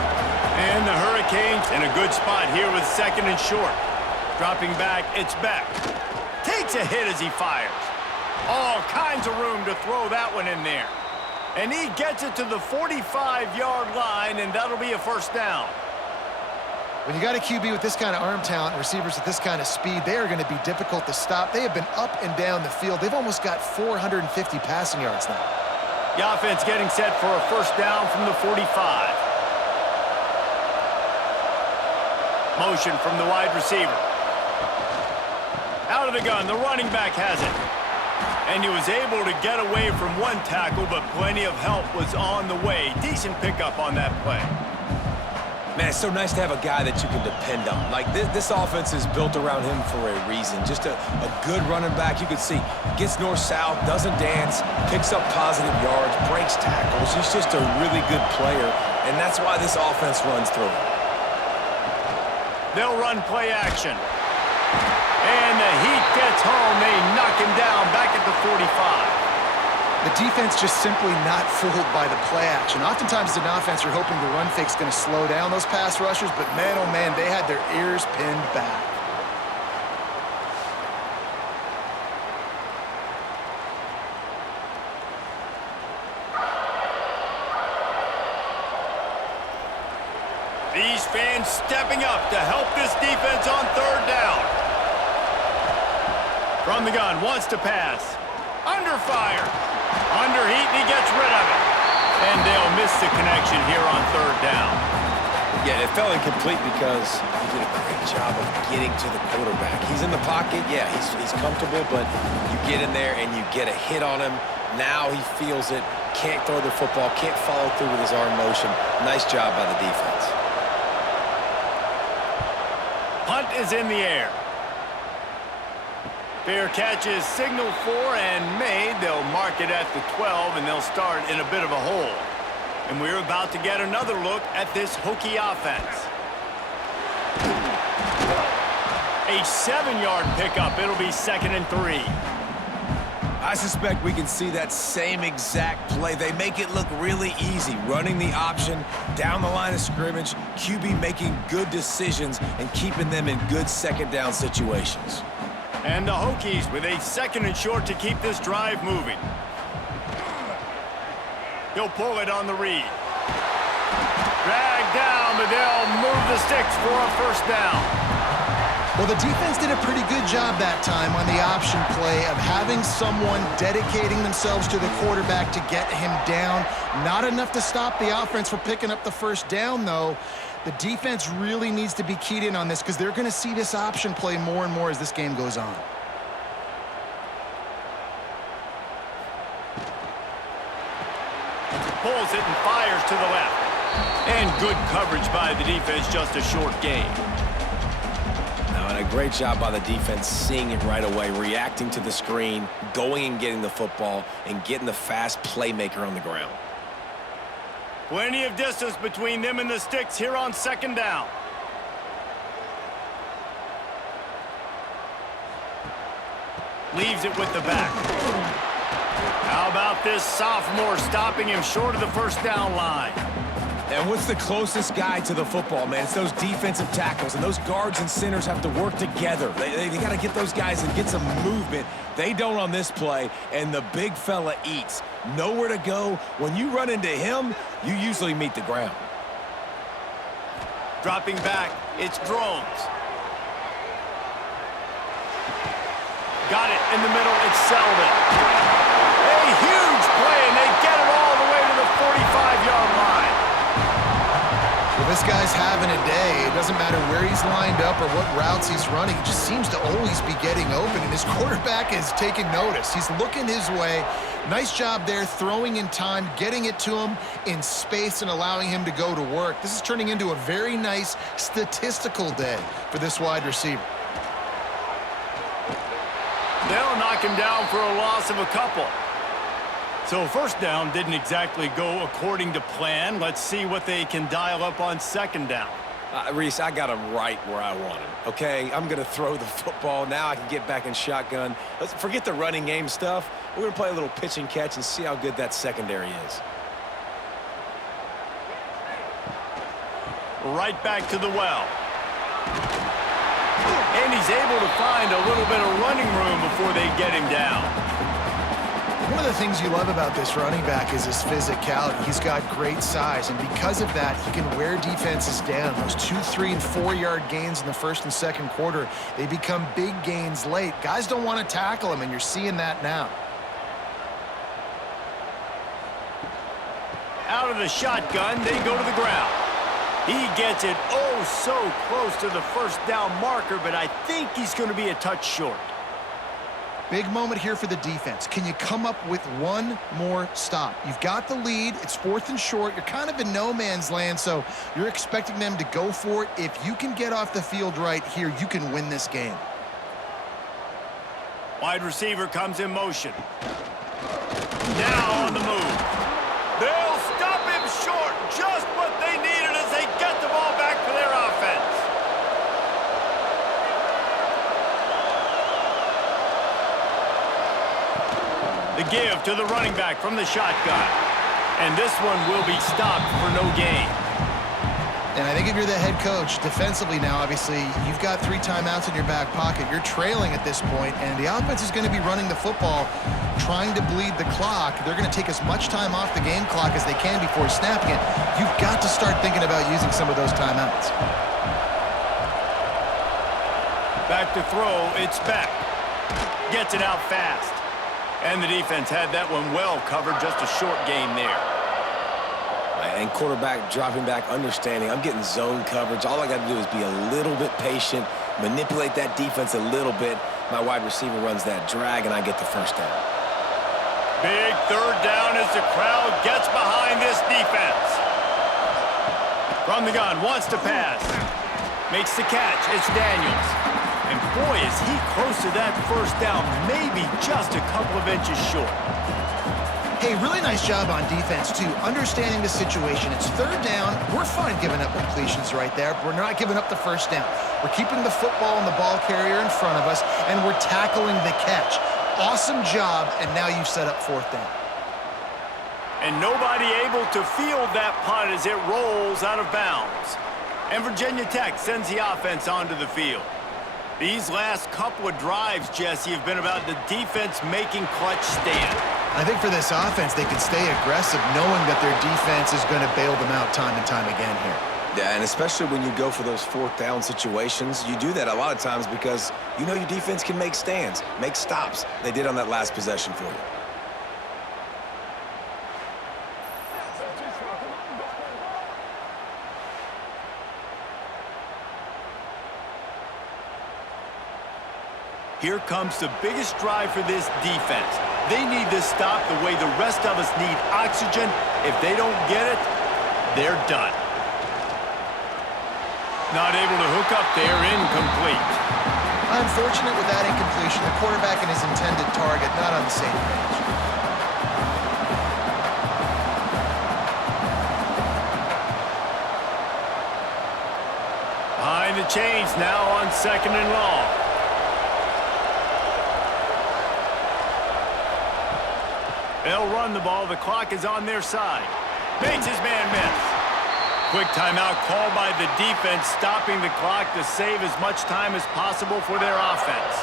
And the Hurricanes in a good spot here with 2nd and short. Dropping back, it's Beck. Takes a hit as he fires. All kinds of room to throw that one in there. And he gets it to the 45-yard line, and that'll be a first down. When you got a QB with this kind of arm talent and receivers with this kind of speed, they are going to be difficult to stop. They have been up and down the field. They've almost got 450 passing yards now. The offense getting set for a first down from the 45. Motion from the wide receiver. Out of the gun, the running back has it. And he was able to get away from one tackle, but plenty of help was on the way. Decent pickup on that play. Man, it's so nice to have a guy that you can depend on. Like, this offense is built around him for a reason. Just a good running back. You can see, gets north-south, doesn't dance, picks up positive yards, breaks tackles. He's just a really good player, and that's why this offense runs through him. They'll run play action. And the heat gets home. They knock him down back at the 45. The defense just simply not fooled by the play action. Oftentimes as an offense, you're hoping the run fake's going to slow down those pass rushers, but man, oh man, they had their ears pinned back. These fans stepping up to help this defense on 3rd down. From the gun, wants to pass. Under fire. Under heat, and he gets rid of it. And they'll miss the connection here on 3rd down. Yeah, it fell incomplete because he did a great job of getting to the quarterback. He's in the pocket. Yeah, he's comfortable, but you get in there and you get a hit on him. Now he feels it. Can't throw the football. Can't follow through with his arm motion. Nice job by the defense. Punt is in the air. Fair catch is signaled for and made. They'll mark it at the 12, and they'll start in a bit of a hole. And we're about to get another look at this Hokie offense. A 7-yard pickup. It'll be 2nd and 3. I suspect we can see that same exact play. They make it look really easy, running the option down the line of scrimmage, QB making good decisions and keeping them in good 2nd down situations. And the Hokies with a 2nd and short to keep this drive moving. He'll pull it on the read. Dragged down, but they'll move the sticks for a first down. Well, the defense did a pretty good job that time on the option play of having someone dedicating themselves to the quarterback to get him down. Not enough to stop the offense from picking up the first down, though. The defense really needs to be keyed in on this because they're going to see this option play more and more as this game goes on. Pulls it and fires to the left. And good coverage by the defense, just a short gain. Now, and a great job by the defense seeing it right away, reacting to the screen, going and getting the football, and getting the fast playmaker on the ground. Plenty of distance between them and the sticks here on 2nd down. Leaves it with the back. How about this sophomore stopping him short of the first down line? And what's the closest guy to the football, man? It's those defensive tackles, and those guards and centers have to work together. They got to get those guys and get some movement. They don't on this play, and the big fella eats. Nowhere to go. When you run into him, you usually meet the ground. Dropping back, it's Drones. Got it in the middle, it's Selden. A huge play, and they get it all the way to the 45-yard line. Well, this guy's having a day. It doesn't matter where he's lined up or what routes he's running. He just seems to always be getting open, and his quarterback is taking notice. He's looking his way. Nice job there, throwing in time, getting it to him in space and allowing him to go to work. This is turning into a very nice statistical day for this wide receiver. They'll knock him down for a loss of a couple. So first down didn't exactly go according to plan. Let's see what they can dial up on second down. Reese, I got him right where I want him, okay? I'm going to throw the football. Now I can get back in shotgun. Let's forget the running game stuff. We're going to play a little pitch and catch and see how good that secondary is. Right back to the well. And he's able to find a little bit of running room before they get him down. One of the things you love about this running back is his physicality. He's got great size, and because of that, he can wear defenses down. Those 2, 3, and 4-yard gains in the first and second quarter, they become big gains late. Guys don't want to tackle him, and you're seeing that now. Out of the shotgun, they go to the ground. He gets it oh so close to the first down marker, but I think he's going to be a touch short. Big moment here for the defense. Can you come up with one more stop? You've got the lead. It's 4th and short. You're kind of in no man's land, so you're expecting them to go for it. If you can get off the field right here, you can win this game. Wide receiver comes in motion. Now on the move. They'll stop him short. Just what they needed as they get the ball back for their offense. The give to the running back from the shotgun. And this one will be stopped for no gain. And I think if you're the head coach, defensively now, obviously, you've got 3 timeouts in your back pocket. You're trailing at this point, and the offense is going to be running the football, trying to bleed the clock. They're going to take as much time off the game clock as they can before snapping it. You've got to start thinking about using some of those timeouts. Back to throw, it's Beck. Gets it out fast. And the defense had that one well covered, just a short game there. And quarterback dropping back, understanding I'm getting zone coverage. All I got to do is be a little bit patient, manipulate that defense a little bit. My wide receiver runs that drag, and I get the first down. Big third down as the crowd gets behind this defense. From the gun, wants to pass. Makes the catch. It's Daniels. And boy, is he close to that first down, maybe just a couple of inches short. Hey, really nice job on defense, too, understanding the situation. It's third down. We're fine giving up completions right there, but we're not giving up the first down. We're keeping the football and the ball carrier in front of us, and we're tackling the catch. Awesome job, and now you've set up 4th down. And nobody able to field that punt as it rolls out of bounds. And Virginia Tech sends the offense onto the field. These last couple of drives, Jesse, have been about the defense making clutch stand. I think for this offense, they can stay aggressive knowing that their defense is going to bail them out time and time again here. Yeah, and especially when you go for those 4th down situations, you do that a lot of times because you know your defense can make stands, make stops. They did on that last possession for you. Here comes the biggest drive for this defense. They need this stop the way the rest of us need oxygen. If they don't get it, they're done. Not able to hook up there, incomplete. Unfortunate with that incompletion. The quarterback and his intended target not on the same page. Behind the chains now on 2nd and long. They'll run the ball. The clock is on their side. Makes his man miss. Quick timeout called by the defense, stopping the clock to save as much time as possible for their offense.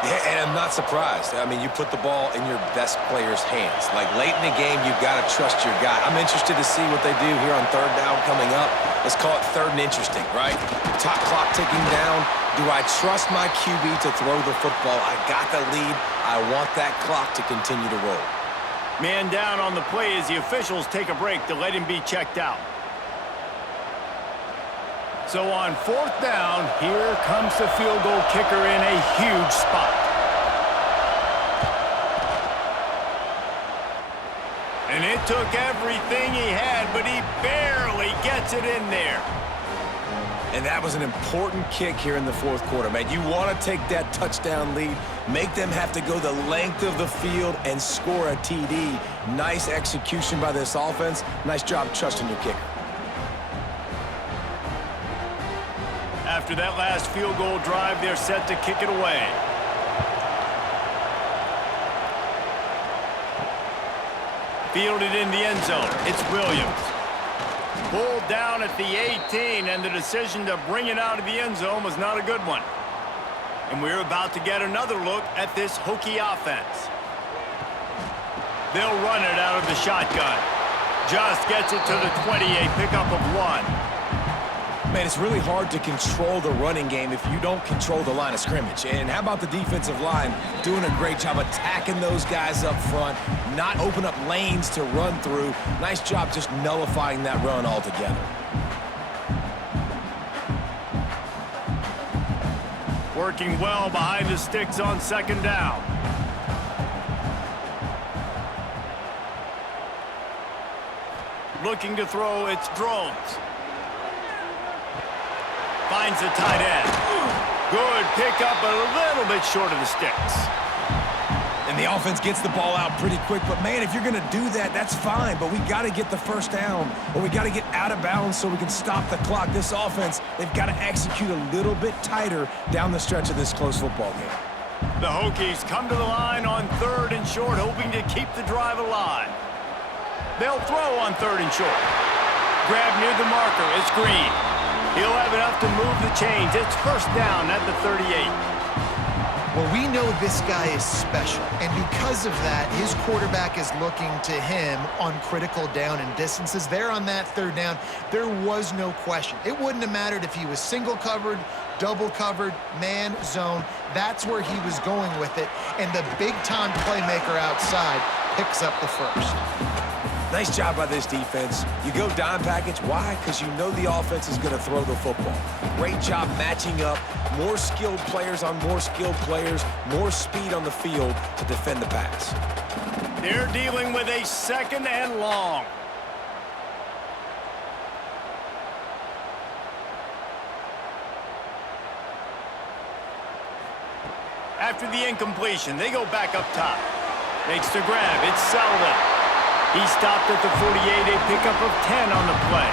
Yeah, and I'm not surprised. I mean, you put the ball in your best player's hands. Like, late in the game, you've got to trust your guy. I'm interested to see what they do here on third down coming up. Let's call it third and interesting, right? Top clock ticking down. Do I trust my QB to throw the football? I got the lead. I want that clock to continue to roll. Man down on the play as the officials take a break to let him be checked out. So on fourth down, here comes the field goal kicker in a huge spot. And it took everything he had, but he barely gets it in there. And that was an important kick here in the fourth quarter, man. You want to take that touchdown lead, make them have to go the length of the field and score a TD. Nice execution by this offense. Nice job trusting your kicker. After that last field goal drive, they're set to kick it away. Fielded in the end zone. It's Williams. Pulled down at the 18, and the decision to bring it out of the end zone was not a good one. And we're about to get another look at this Hokie offense. They'll run it out of the shotgun. Just gets it to the 20, a pickup of 1. Man, it's really hard to control the running game if you don't control the line of scrimmage. And how about the defensive line doing a great job attacking those guys up front, not open up lanes to run through. Nice job just nullifying that run altogether. Working well behind the sticks on second down. Looking to throw, it's Drones. Finds the tight end. Good pickup, but a little bit short of the sticks. And the offense gets the ball out pretty quick. But, man, if you're going to do that, that's fine. But we got to get the first down, or we got to get out of bounds so we can stop the clock. This offense, they've got to execute a little bit tighter down the stretch of this close football game. The Hokies come to the line on third and short, hoping to keep the drive alive. They'll throw on third and short. Grab near the marker. It's Green. He'll have enough to move the chains. It's first down at the 38. Well, we know this guy is special, and because of that, his quarterback is looking to him on critical down and distances. There on that third down, there was no question. It wouldn't have mattered if he was single covered, double covered, man, zone. That's where he was going with it, and the big-time playmaker outside picks up the first. Nice job by this defense. You go dime package. Why? Because you know the offense is going to throw the football. Great job matching up. More skilled players on more skilled players. More speed on the field to defend the pass. They're dealing with a second and long. After the incompletion, they go back up top. Makes the grab. It's Sullivan. He stopped at the 48, a pickup of 10 on the play.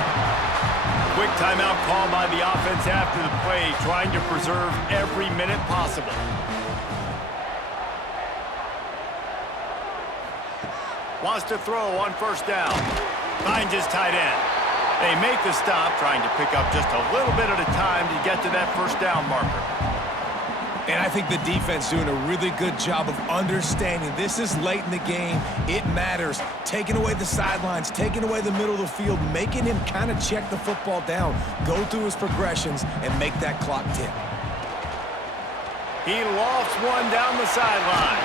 Quick timeout call by the offense after the play, trying to preserve every minute possible. Wants to throw on first down. Finds his tight end. They make the stop, trying to pick up just a little bit at a time to get to that first down marker. And I think the defense doing a really good job of understanding this is late in the game. It matters. Taking away the sidelines, taking away the middle of the field, making him kind of check the football down, go through his progressions, and make that clock tick. He lofts one down the sideline.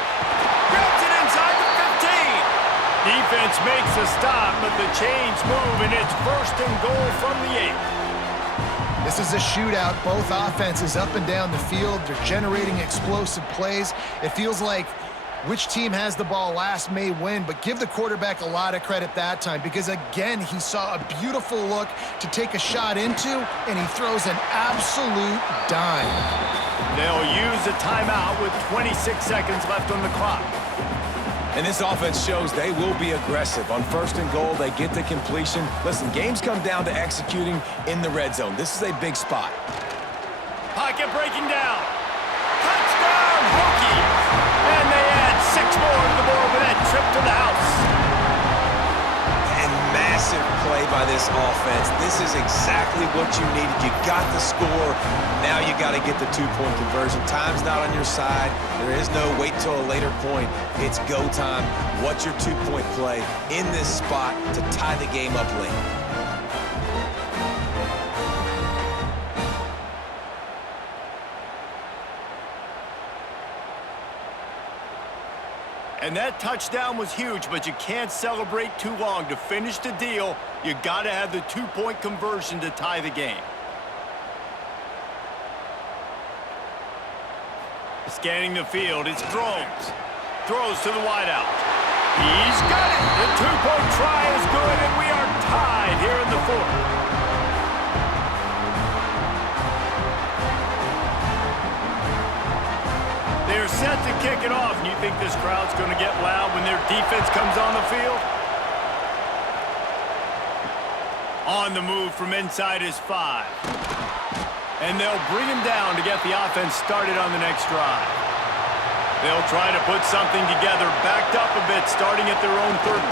Grabs it inside the 15. Defense makes a stop, but the chains move, and it's first and goal from the 8. This is a shootout. Both offenses up and down the field. They're generating explosive plays. It feels like which team has the ball last may win, but give the quarterback a lot of credit that time because, again, he saw a beautiful look to take a shot into, and he throws an absolute dime. They'll use a timeout with 26 seconds left on the clock. And this offense shows they will be aggressive. On first and goal, they get the completion. Listen, games come down to executing in the red zone. This is a big spot. Pocket breaking down. Touchdown, Hookies! And they add 6 more to the board with that trip to the house. And massive play by this offense. This is exactly what you needed. You got the score. Now you got to get the two-point conversion. Time's not on your side. There is no wait till a later point. It's go time. What's your two-point play in this spot to tie the game up late? And that touchdown was huge, but you can't celebrate too long. To finish the deal, you got to have the two-point conversion to tie the game. Scanning the field, it's throws. Throws to the wideout. He's got it. The two-point try is good, and we are tied here in the fourth. They're set to kick it off, and you think this crowd's going to get loud when their defense comes on the field? On the move from inside his 5. And they'll bring him down to get the offense started on the next drive. They'll try to put something together, backed up a bit, starting at their own 13.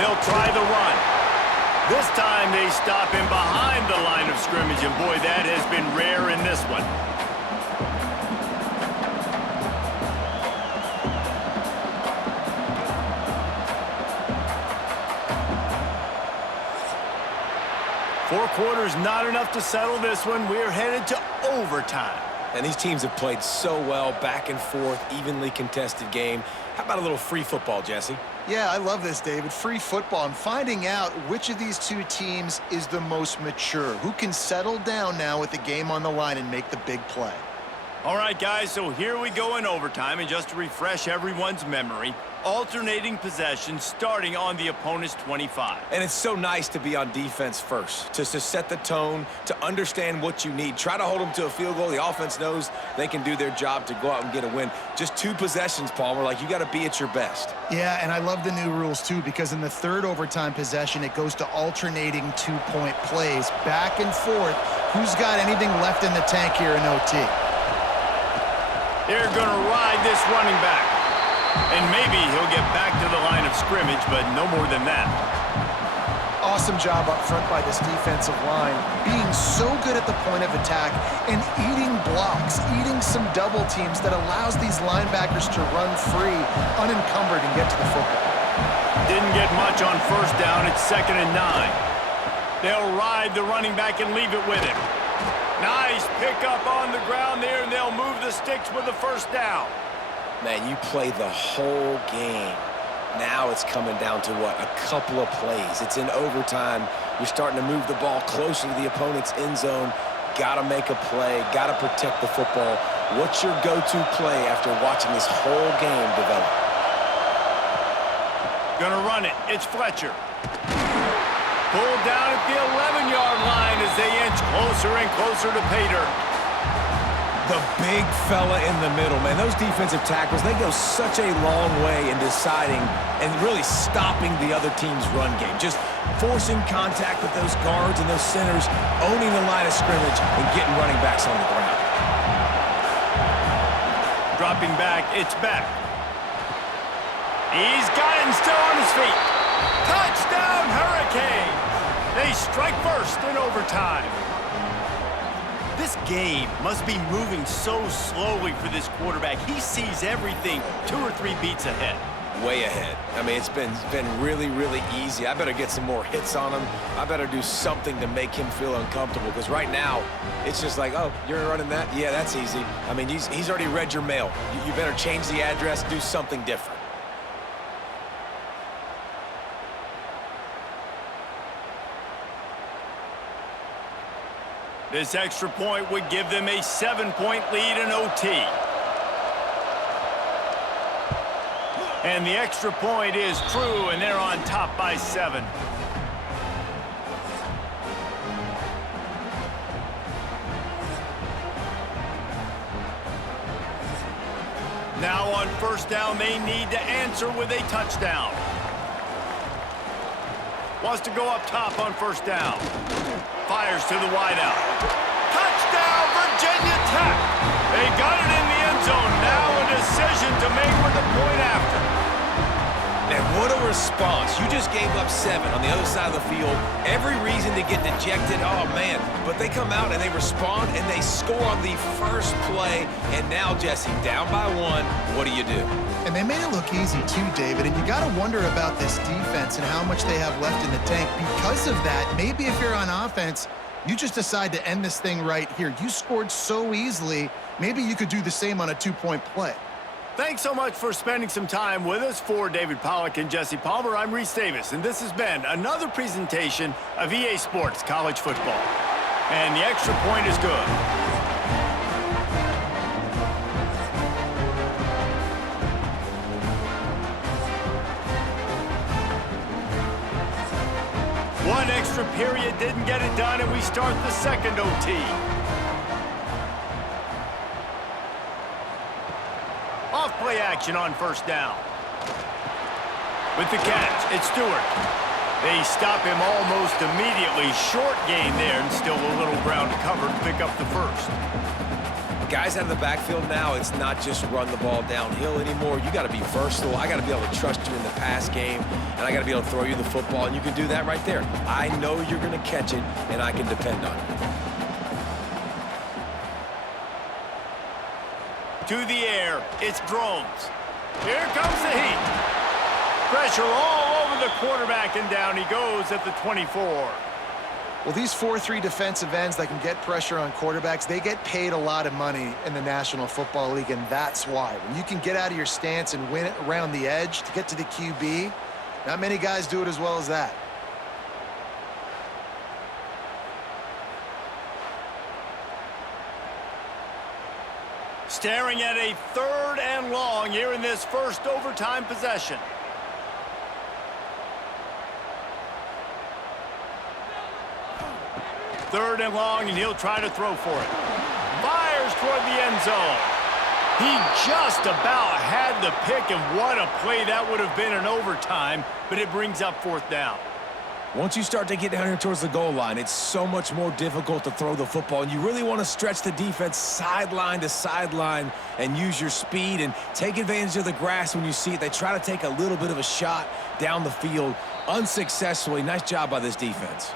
They'll try the run. This time they stop him behind the line of scrimmage, and boy, that has been rare in this one. Four quarters, not enough to settle this one. We're headed to overtime. And these teams have played so well, back and forth, evenly contested game. How about a little free football, Jesse? Yeah, I love this, David. Free football. I'm finding out which of these two teams is the most mature, who can settle down now with the game on the line and make the big play. All right, guys, so here we go in overtime, and just to refresh everyone's memory, alternating possession starting on the opponent's 25. And it's so nice to be on defense first, to set the tone, to understand what you need. Try to hold them to a field goal. The offense knows they can do their job to go out and get a win. Just 2 possessions, Palmer, like you got to be at your best. Yeah, and I love the new rules, too, because in the third overtime possession, it goes to alternating two-point plays, back and forth. Who's got anything left in the tank here in OT? They're going to ride this running back. And maybe he'll get back to the line of scrimmage, but no more than that. Awesome job up front by this defensive line, being so good at the point of attack and eating blocks, eating some double teams that allows these linebackers to run free, unencumbered, and get to the football. Didn't get much on first down. It's 2nd and 9. They'll ride the running back and leave it with him. Nice pickup on the ground there, and they'll move the sticks with the first down. Man, you play the whole game. Now it's coming down to what? A couple of plays. It's in overtime. You're starting to move the ball closer to the opponent's end zone. Got to make a play. Got to protect the football. What's your go-to play after watching this whole game develop? Gonna run it. It's Fletcher. Pulled down at the 11-yard line as they inch closer and closer to pay dirt. The big fella in the middle, man. Those defensive tackles, they go such a long way in deciding and really stopping the other team's run game. Just forcing contact with those guards and those centers, owning the line of scrimmage and getting running backs on the ground. Dropping back, it's back. He's got it and still on his feet. Touchdown, Hurricanes! They strike first in overtime. This game must be moving so slowly for this quarterback. He sees everything 2 or 3 beats ahead. Way ahead. I mean, it's been really, really easy. I better get some more hits on him. I better do something to make him feel uncomfortable, because right now, it's just like, oh, you're running that? Yeah, that's easy. I mean, he's already read your mail. You better change the address, do something different. This extra point would give them a 7-point lead in OT. And the extra point is true, and they're on top by 7. Now on first down, they need to answer with a touchdown. Wants to go up top on first down. Fires to the wideout. Touchdown, Virginia Tech! They got it in the end zone. Now a decision to make with the point after. And what a response. You just gave up 7 on the other side of the field. Every reason to get dejected, oh man. But they come out and they respond and they score on the first play. And now, Jesse, down by 1, what do you do? And they made it look easy too, David. And you got to wonder about this defense and how much they have left in the tank. Because of that, maybe if you're on offense, you just decide to end this thing right here. You scored so easily, maybe you could do the same on a 2-point play. Thanks so much for spending some time with us. For David Pollack and Jesse Palmer, I'm Reese Davis, and this has been another presentation of EA Sports College Football. And the extra point is good. One extra period didn't get it done, and we start the second OT. Off-play action on first down. With the catch, it's Stewart. They stop him almost immediately. Short gain there, and still a little ground to cover to pick up the first. Guys out of the backfield now, it's not just run the ball downhill anymore. You got to be versatile. I got to be able to trust you in the pass game, and I got to be able to throw you the football, and you can do that right there. I know you're going to catch it, and I can depend on it. To the air, it's Drones. Here comes the heat. Pressure all over the quarterback, and down he goes at the 24. Well, these 4-3 defensive ends that can get pressure on quarterbacks, they get paid a lot of money in the National Football League, and that's why. When you can get out of your stance and win it around the edge to get to the QB, not many guys do it as well as that. Staring at a 3rd and long here in this first overtime possession. Third and long, and he'll try to throw for it. Fires toward the end zone. He just about had the pick, and what a play that would have been in overtime, but it brings up 4th down. Once you start to get down here towards the goal line, it's so much more difficult to throw the football, and you really want to stretch the defense sideline to sideline and use your speed and take advantage of the grass when you see it. They try to take a little bit of a shot down the field unsuccessfully. Nice job by this defense.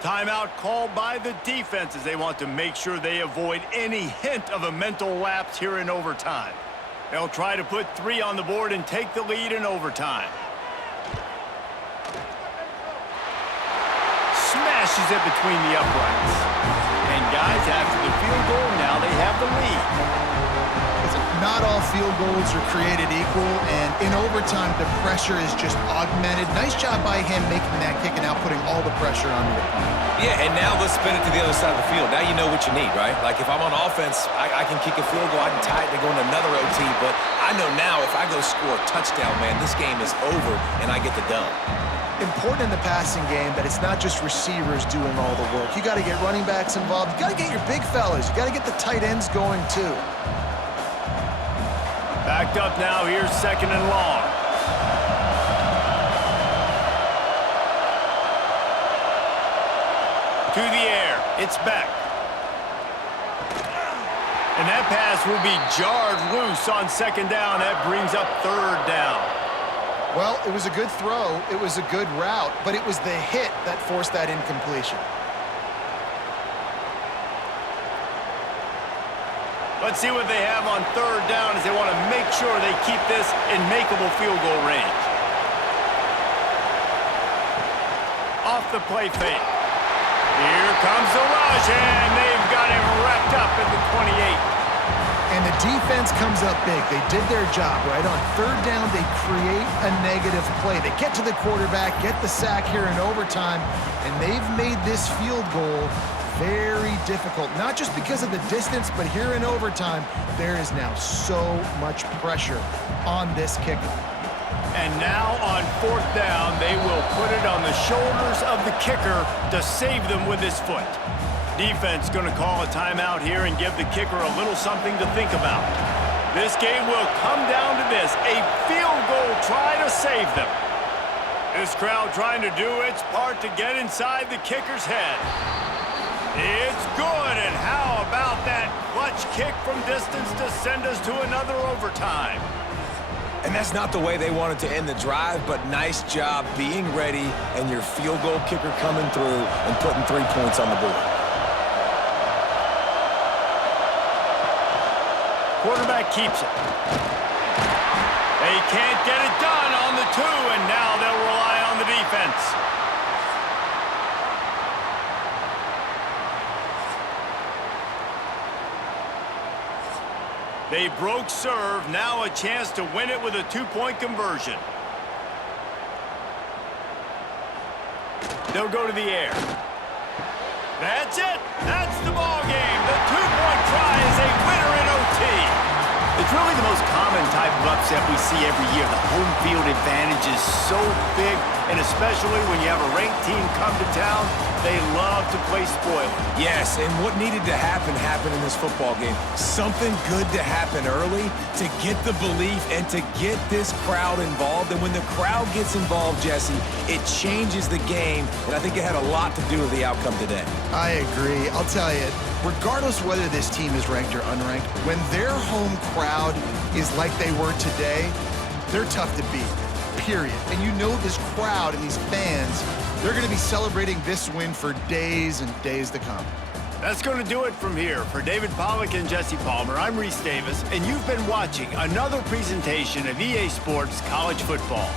Timeout called by the defense as they want to make sure they avoid any hint of a mental lapse here in overtime. They'll try to put 3 on the board and take the lead in overtime. Smashes it between the uprights. And guys, after the field goal, now they have the lead. Listen, not all field goals are created equal, and in overtime, the pressure is just augmented. Nice job by him making that kick and now putting all the pressure on the opponent. Yeah, and now let's spin it to the other side of the field. Now you know what you need, right? Like if I'm on offense, I can kick a field goal, I can tie it to go into another OT, but I know now if I go score a touchdown, man, this game is over and I get the dub. Important in the passing game that it's not just receivers doing all the work. You got to get running backs involved. You got to get your big fellas. You got to get the tight ends going too. Backed up now, here's 2nd and long. To the air, it's Beck. And that pass will be jarred loose on 2nd down. That brings up 3rd down. Well, it was a good throw. It was a good route, but it was the hit that forced that incompletion. Let's see what they have on 3rd down as they want to make sure they keep this in makeable field goal range. Off the play fake. Here comes the rush, and they've got him wrapped up at the 28. And the defense comes up big. They did their job, right? On 3rd down, they create a negative play. They get to the quarterback, get the sack here in overtime, and they've made this field goal very difficult. Not just because of the distance, but here in overtime, there is now so much pressure on this kicker. And now on 4th down, they will put it on the shoulders of the kicker to save them with his foot. Defense going to call a timeout here and give the kicker a little something to think about. This game will come down to this, a field goal try to save them. This crowd trying to do its part to get inside the kicker's head. It's good, and how about that clutch kick from distance to send us to another overtime? And that's not the way they wanted to end the drive, but nice job being ready and your field goal kicker coming through and putting 3 points on the board. Quarterback keeps it. They can't get it done on the 2, and now they'll rely on the defense. They broke serve, now a chance to win it with a 2-point conversion. They'll go to the air. That's it. That's the ball game. The 2-point try is a winner in OT. It's really the most common type of upset we see every year. The home field advantage is so big, and especially when you have a ranked team come to town, they love to play spoiler. Yes, and what needed to happen happened in this football game. Something good to happen early to get the belief and to get this crowd involved. And when the crowd gets involved, Jesse, it changes the game, and I think it had a lot to do with the outcome today. I agree. I'll tell you, regardless whether this team is ranked or unranked, when their home crowd is like they were today, they're tough to beat, period. And you know this crowd and these fans, they're going to be celebrating this win for days and days to come. That's going to do it from here. For David Pollack and Jesse Palmer, I'm Reese Davis, and you've been watching another presentation of EA Sports College Football.